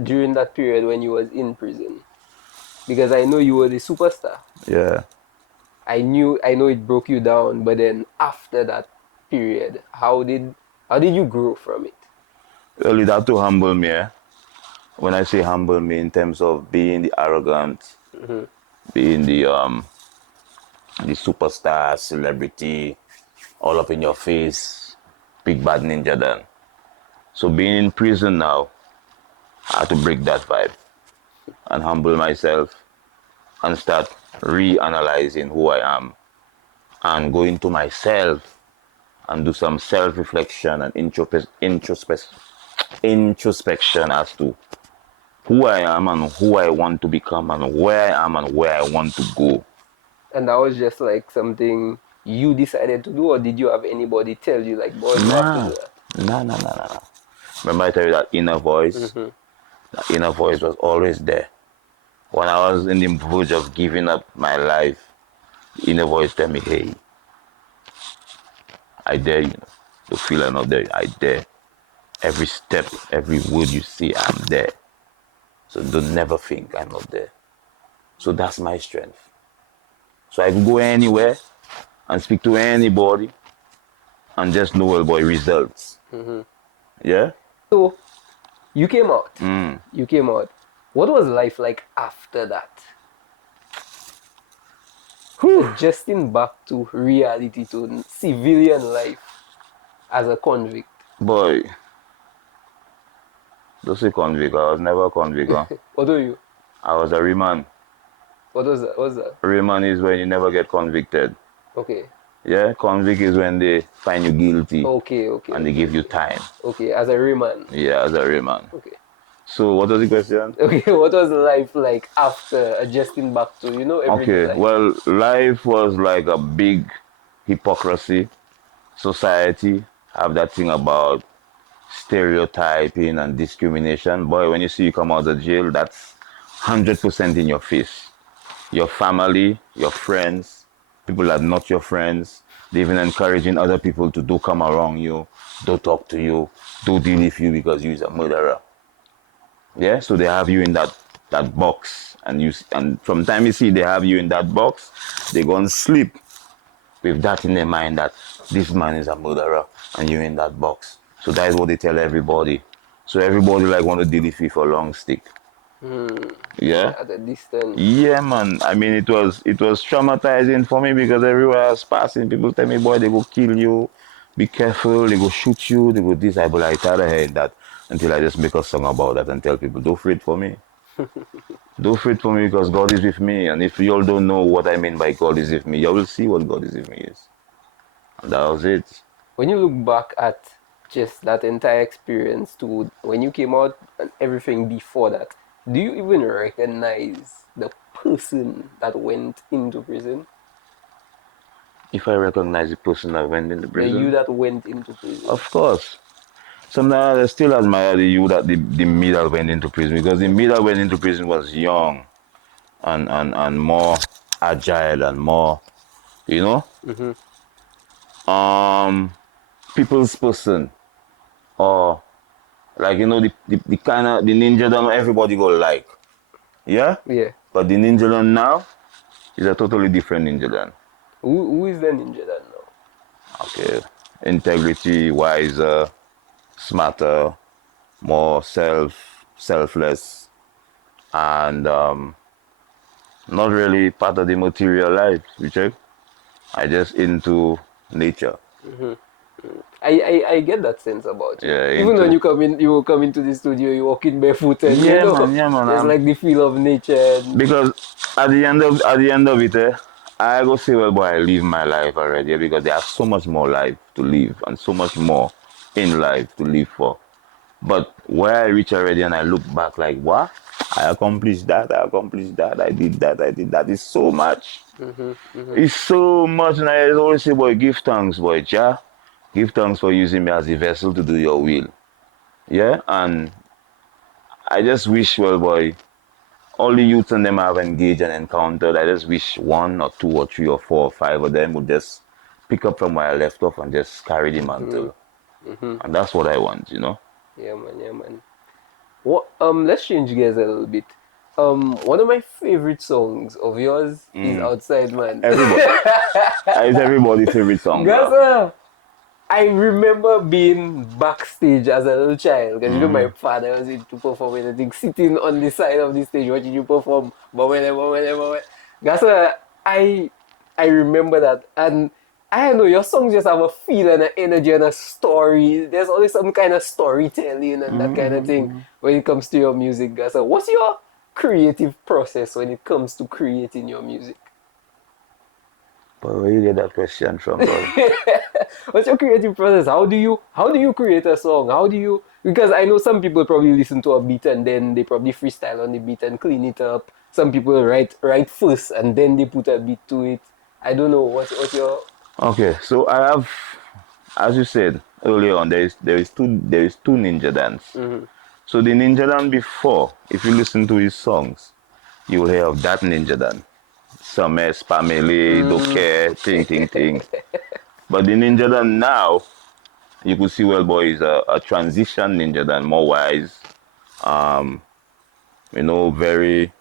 During that period when you was in prison. because I know you were the superstar. Yeah. I know it broke you down, but then after that period, how did you grow from it? Well, it had to humble me. Eh? When I say humble me, in terms of being the arrogant, being the superstar, celebrity, all up in your face, big bad ninja then. So being in prison now, I had to break that vibe and humble myself and start reanalyzing who I am and go into myself and do some self-reflection and introspection as to who I am and who I want to become and where I am and where I want to go. And that was just like something you decided to do, or did you have anybody tell you like, boy, you have to Nah, do that? nah. Remember I tell you that inner voice? That inner voice was always there. When I was in the verge of giving up my life, the inner voice tell me, hey, I dare you. To feel I'm not there, I dare. Every step, every word you see, I'm there. So don't never think I'm not there. So that's my strength. So I can go anywhere and speak to anybody and just know, well, boy, results. Yeah? So you came out. You came out. What was life like after that? Adjusting back to reality, to civilian life as a convict. Boy, don't say convict. I was never a convict. Huh? What were you? I was a remand. What was that? What was that? Remand is when you never get convicted. Okay. Yeah? Convict is when they find you guilty and they give you Okay. time. Okay, as a remand. Yeah, as a remand. Okay. So what was the question? Okay, what was life like after adjusting back to, everyday Okay, life? well, life was like a big hypocrisy. Society have that thing about stereotyping and discrimination. Boy, when you see you come out of jail, that's 100% in your face. Your family, your friends, people that are not your friends, they even encouraging other people to do come around you, don't talk to you, do deal with you because you're a murderer. Yeah, so they have you in that box, and from time you see they have you in that box, they go and sleep with that in their mind that this man is a murderer and you're in that box. So that is what they tell everybody. So everybody like want to deal with you for a long stick. Yeah. At a distance. Yeah, man. I mean, it was traumatizing for me because everywhere I was passing, people tell me, boy, they go kill you. Be careful. They go shoot you. They go this. I be like tired of hearing that until I just make a song about that and tell people, don't fret for me. Don't fret for me because God is with me. And if you all don't know what I mean by God is with me, you will see what God is with me is. And that was it. When you look back at just that entire experience to when you came out and everything before that, do you even recognize the person that went into prison? If I recognize the person that went into The you prison, that went into prison. of course. Sometimes I still admire the me that went into prison because the me that went into prison was young and more agile and more, you know, um, people's person or like the kind of the ninja that everybody go like, yeah. Yeah. But the ninja done now is a totally different ninja done. Who is the ninja then now? Okay, integrity, wiser, smarter, more selfless, and not really part of the material life. You check? I just into nature. I get that sense about you. Yeah, Even when into you come into the studio, you walk in barefoot and yeah man. there's like the feel of nature and Because at the end of it, I go say, well, boy, I live my life already because there's so much more life to live and so much more in life to live for. But where I reach already and I look back like, what? I accomplished that, I accomplished that, I did that, I did that. It's so much. It's so much. And I always say, boy, give thanks, boy, Jah. Give thanks for using me as a vessel to do your will. Yeah? And I just wish, well, boy, all the youths and them I've engaged and encountered, I just wish one or two or three or four or five of them would just pick up from where I left off and just carry the mantle. And that's what I want, you know? yeah man. What let's change gears a little bit. One of my favorite songs of yours is Outside Man. Everybody. That is everybody's favorite song, bro. Gaza, I remember being backstage as a little child because you know my father was into performing and things, sitting on the side of the stage watching you perform. Gaza, I remember that, and I don't know your songs just have a feel and an energy and a story. There's always some kind of storytelling and that kind of thing when it comes to your music, Gaza. What's your creative process when it comes to creating your music? But where you get that question from, bro? What's your creative process? How do you create a song? How do you, because I know some people probably listen to a beat and then they probably freestyle on the beat and clean it up. Some people write first and then they put a beat to it. I don't know what's your Okay, so I have, as you said earlier on, there is two Ninja Dance. So the Ninja Dan before, if you listen to his songs, you will hear of that Ninja Dan. Some Pamela, don't care, ting. But the Ninja Dan now, you could see well boy is a transition Ninja Dan, more wise, very,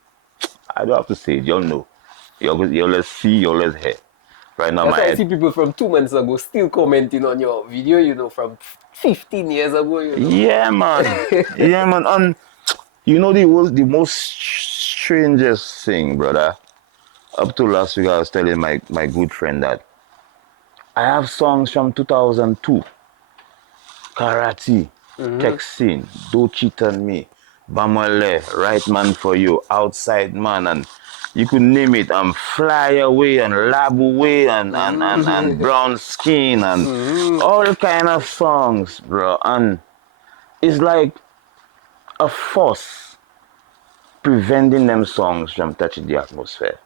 I don't have to say it, you'll know. You'll let's see, you'll let's hear. Right now That's my why I head. see people from 2 months ago still commenting on your video, from 15 years ago. Yeah man. Yeah man. And the most strangest thing, brother. Up to last week I was telling my good friend that I have songs from 2002. Karate, Texin, Don't Cheat on Me, Bamale, Right Man for You, Outside Man, and you could name it, and Fly Away, and Lab Away, and Brown Skin, and all kind of songs, bro. And it's like a force preventing them songs from touching the atmosphere.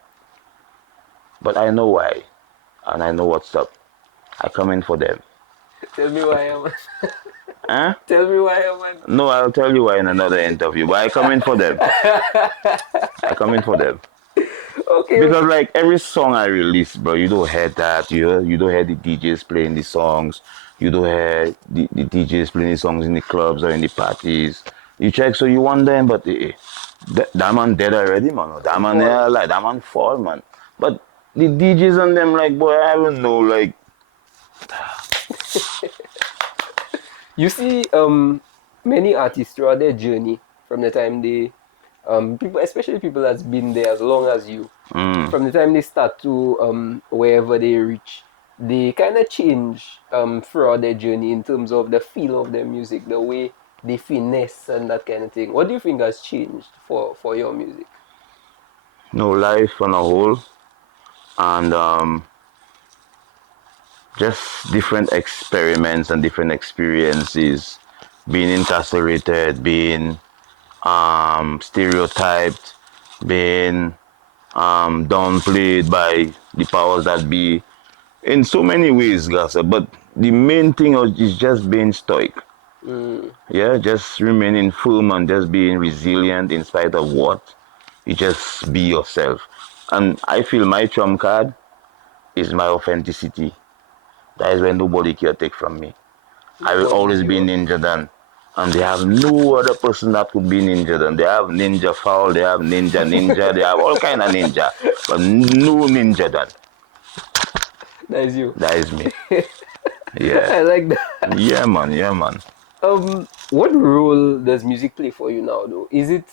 But I know why, and I know what's up. I come in for them. Tell me why I'm Huh? Tell me why I'm No, I'll tell you why in another interview, but I come in for them. I come in for them. Okay. Because like every song I release, bro, you don't hear that. You don't hear the DJs playing the songs. You don't hear the DJs playing the songs in the clubs or in the parties. You check, so you want them, but that man dead already, man. Or that man Fall. like that man fall, man. But the DJs on them, like, boy, I don't know, like, You see, many artists throughout their journey, from the time they, people, especially people that's been there as long as you, from the time they start to wherever they reach, they kind of change throughout their journey in terms of the feel of their music, the way they finesse and that kind of thing. What do you think has changed for your music? no life on a whole, and just different experiments and different experiences, being incarcerated, being stereotyped, being downplayed by the powers that be in so many ways, Gasa. But the main thing is just being stoic. Yeah, just remaining firm and just being resilient in spite of what. You just be yourself. And I feel my trump card is my authenticity. That is when nobody can take from me. I will What is always be your Ninja Dan. And they have no other person that could be Ninja Dan. They have Ninja Fowl, they have Ninja, they have all kind of ninja. But no Ninja Dan. That is you. That is me. Yeah. I like that. Yeah, man. Yeah, man. What role does music play for you now, though? Is it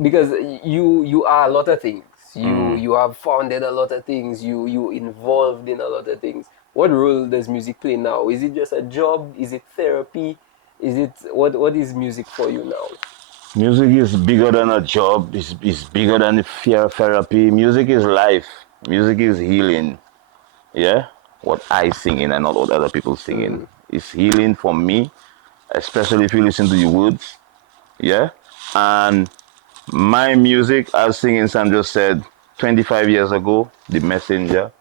because you are a lot of things. You have founded a lot of things. You involved in a lot of things. What role does music play now? Is it just a job? Is it therapy? Is it what is music for you now? Music is bigger than a job. It's bigger than fear therapy. Music is life. Music is healing. Yeah? What I singing and not what other people singing. It's healing for me, especially if you listen to the words. Yeah? And my music, as singing Sandra said 25 years ago, The Messenger.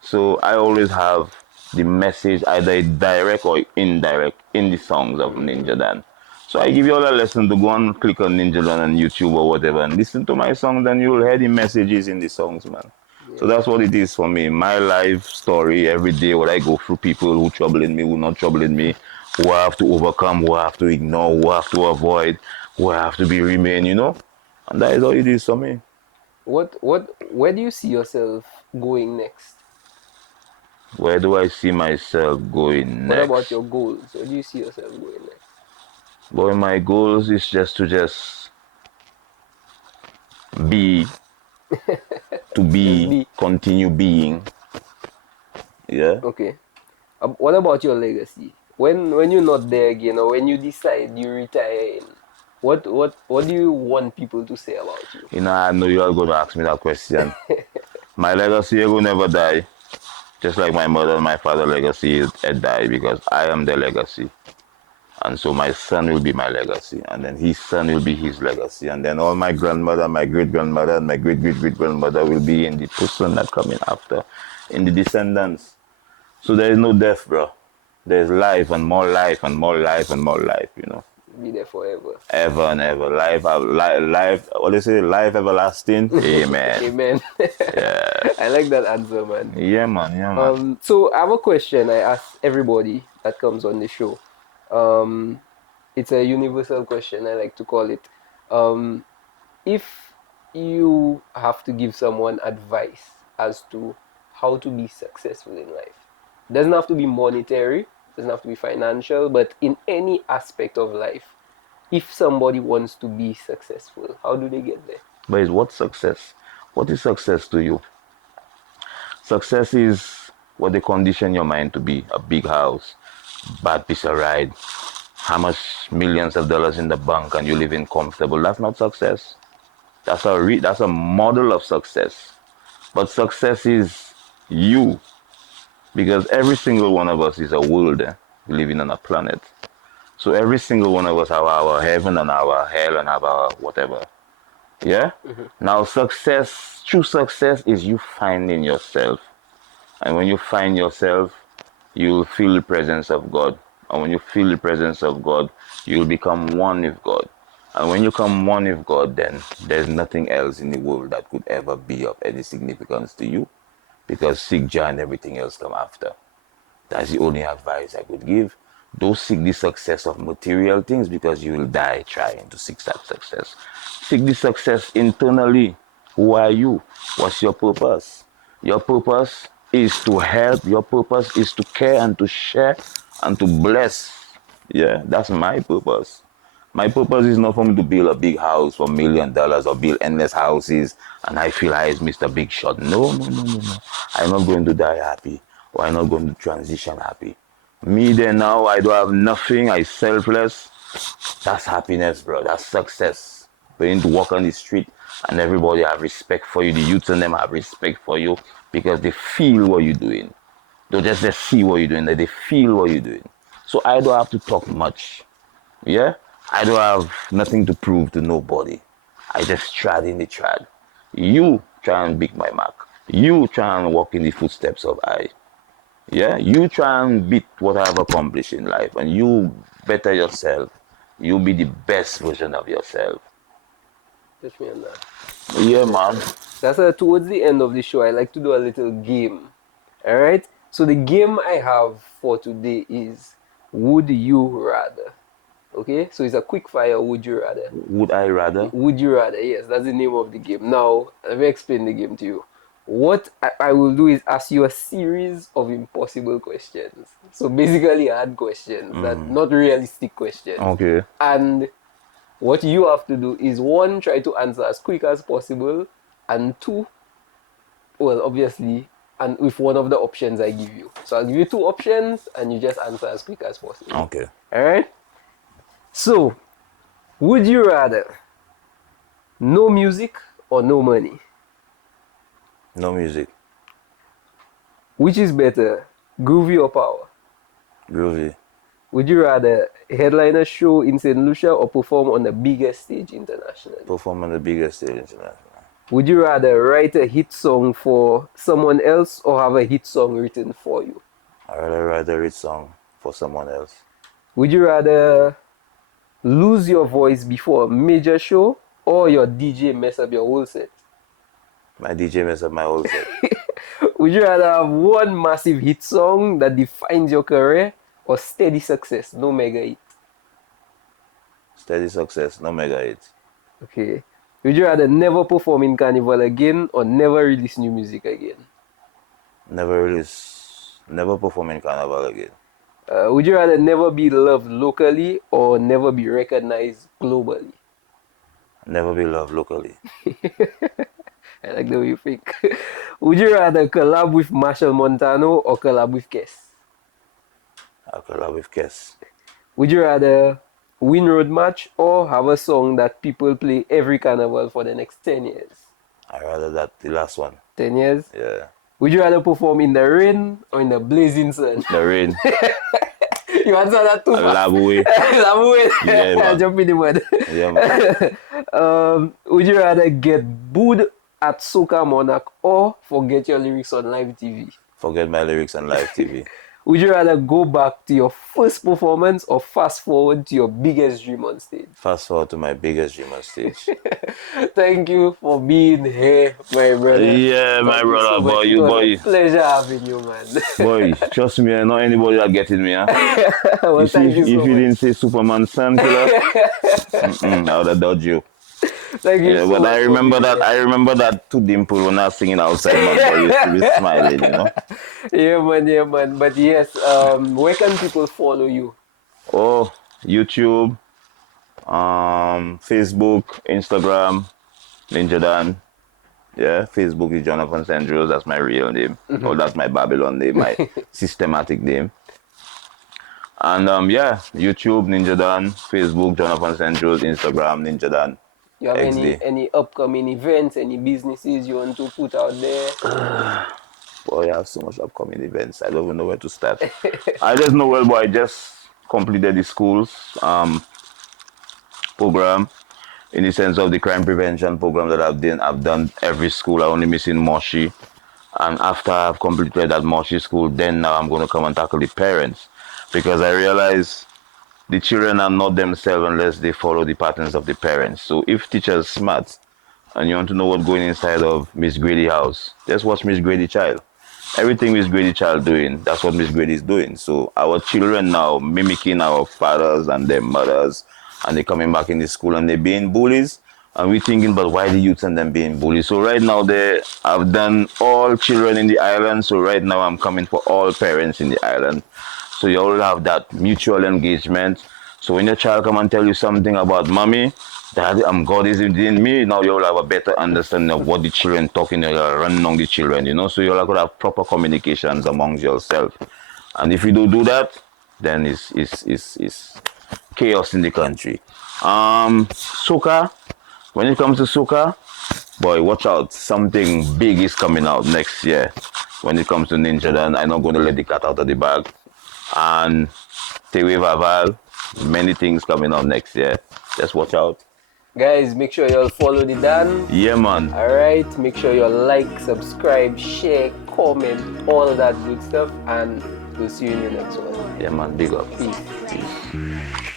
So I always have the message either direct or indirect in the songs of Ninja Dan. So I give you all a lesson to go and click on Ninja Dan on YouTube or whatever and listen to my songs, and you'll hear the messages in the songs, man. So Yeah. that's what it is for me. My life story every day, what I go through, people who troubling me, who not troubling me, who I have to overcome, who I have to ignore, who I have to avoid, who I have to be remain, And that is how it is for me. Where do you see yourself going next? Where do I see myself going What about next? your goals? Where do you see yourself going next? Boy, my goals is just to be, Just be continue being. Yeah. okay. What about your legacy? When you're not there again, or when you decide you retire, what do you want people to say about you? You know, I know you are going to ask me that question. My legacy will never die. Just like my mother and my father legacy had died because I am their legacy. And so my son will be my legacy. And then his son will be his legacy. And then all my grandmother, my great grandmother, and my great great great grandmother will be in the person that coming after, in the descendants. So there is no death, bro. There's life and more life and more life and more life, you know. Be there forever. Ever and ever. Life, what do you say? Life everlasting. Amen. Amen. Yeah. I like that answer, man. Yeah, man. Yeah, man. So I have a question I ask everybody that comes on the show. Um, it's a universal question, I like to call it. Um, if you have to give someone advice as to how to be successful in life, doesn't have to be monetary, doesn't have to be financial, but in any aspect of life, if somebody wants to be successful, how do they get there? But is what success? What is success to you? Success is what they condition your mind to be. A big house, bad piece of ride, how much millions of dollars in the bank and you living comfortable. That's not success. That's a model of success. But success is you. Because every single one of us is a world living on a planet. So every single one of us have our heaven and our hell and have our whatever. Yeah? Now true success is you finding yourself. And when you find yourself, you'll feel the presence of God. And when you feel the presence of God, you'll become one with God. And when you come one with God, then there's nothing else in the world that could ever be of any significance to you. Because seek joy and everything else come after. That's the only advice I could give. Don't seek the success of material things because you will die trying to seek that success. Seek the success internally. Who are you? What's your purpose? Your purpose is to help. Your purpose is to care and to share and to bless. Yeah, that's my purpose. My purpose is not for me to build a big house for $1 million or build endless houses and I feel I is Mr. Big Shot. No, no, no, no, no. I'm not going to die happy or I'm not going to transition happy. Me there now, I don't have nothing, I selfless. That's happiness, bro. That's success. But you need to walk on the street and everybody have respect for you. The youth and them have respect for you because they feel what you're doing. Don't just see what you're doing, they feel what you're doing. So I don't have to talk much. Yeah? I don't have nothing to prove to nobody. I just trod in the trad. You try and beat my mark. You try and walk in the footsteps of I. Yeah? You try and beat what I've accomplished in life and you better yourself. You be the best version of yourself. Touch me on that. Yeah, man. That's towards the end of the show, I like to do a little game. Alright? So the game I have for today is Would You Rather? Okay? So it's a quick fire Would You Rather. Would I rather? Would You Rather? Yes, that's the name of the game. Now, let me explain the game to you. What I will do is ask you a series of impossible questions. So basically hard questions, that not realistic questions. Okay. And what you have to do is one, try to answer as quick as possible, and two, well, obviously, and with one of the options I give you. So I'll give you two options, and you just answer as quick as possible. Okay. All right? So, would you rather no music or no money? No music. Which is better, groovy or power? Groovy. Would you rather headline a show in St. Lucia or perform on the biggest stage internationally? Perform on the biggest stage international. Would you rather write a hit song for someone else or have a hit song written for you? I rather write a rich song for someone else. Would you rather lose your voice before a major show or your DJ mess up your whole set? My DJ mess up my whole set. Would you rather have one massive hit song that defines your career or steady success, no mega hit? Steady success, no mega hit. Okay. Would you rather never perform in Carnival again or never release new music again? Never perform in Carnival again. Would you rather never be loved locally or never be recognized globally? Never be loved locally. I like the way you think. Would you rather collab with Marshall Montano or collab with Kes? I collab with Kes. Would you rather win road match or have a song that people play every carnival for the next 10 years? I rather that the last one. 10 years? Yeah. Would you rather perform in the rain or in the blazing sun? The rain. You answer that too fast. Laboué. Laboué. Yeah, man. Jump in the mud. Yeah, man. Would you rather get booed at Soca Monarch or forget your lyrics on live TV? Forget my lyrics on live TV. Would you rather go back to your first performance or fast forward to your biggest dream on stage? Fast forward to my biggest dream on stage. Thank you for being here, my brother. Yeah, my Thank you brother, so much. boy, It you was boy. a pleasure having you, man. Boy, trust me, not anybody that getting me, huh? Well, You see, thank you if so you much. didn't say Superman son killer, I would have dodged you. Thank you Yeah, so but much. I for remember being that. I remember that to Dimple when I was singing outside, man. Boy, used to be smiling, you know. Yeah, man. But yes, where can people follow you? Oh, YouTube, Facebook, Instagram, Ninja Dan. Yeah, Facebook is Jonathan Sandros. That's my real name. Oh, that's my Babylon name, my systematic name. And yeah, YouTube Ninja Dan, Facebook Jonathan Sandros, Instagram Ninja Dan. You have XD. any upcoming events, any businesses you want to put out there? Boy, I have so much upcoming events. I don't even know where to start. I just know, well, boy, I just completed the school's program in the sense of the crime prevention program that I've done every school. I only missing Moshi. And after I've completed that Moshi school, then now I'm going to come and tackle the parents. Because I realize the children are not themselves unless they follow the patterns of the parents. So if teachers smart and you want to know what's going inside of Miss Grady house, just watch Miss Grady child. Everything Miss Grady child doing, that's what Miss Grady is doing. So our children now mimicking our fathers and their mothers, and they coming back in the school and they being bullies. And we thinking about why the youth and them being bullies. So right now I've done all children in the island. So right now I'm coming for all parents in the island. So you all have that mutual engagement. So when your child come and tell you something about mommy, Daddy, God is within me, now you all have a better understanding of what the children talking, you are running on the children, you know. So you all could have proper communications amongst yourself. And if you don't do that, then it's chaos in the country. Soca, when it comes to Soca, boy, watch out. Something big is coming out next year. When it comes to Ninja Dan, I'm not going to let the cat out of the bag. And Tewe Vaval, many things coming out next year. Just watch out. Guys, make sure you all follow the Dan. Yeah, man. Alright, make sure you like, subscribe, share, comment, all that good stuff. And we'll see you in the next one. Yeah, man. Big up. Peace.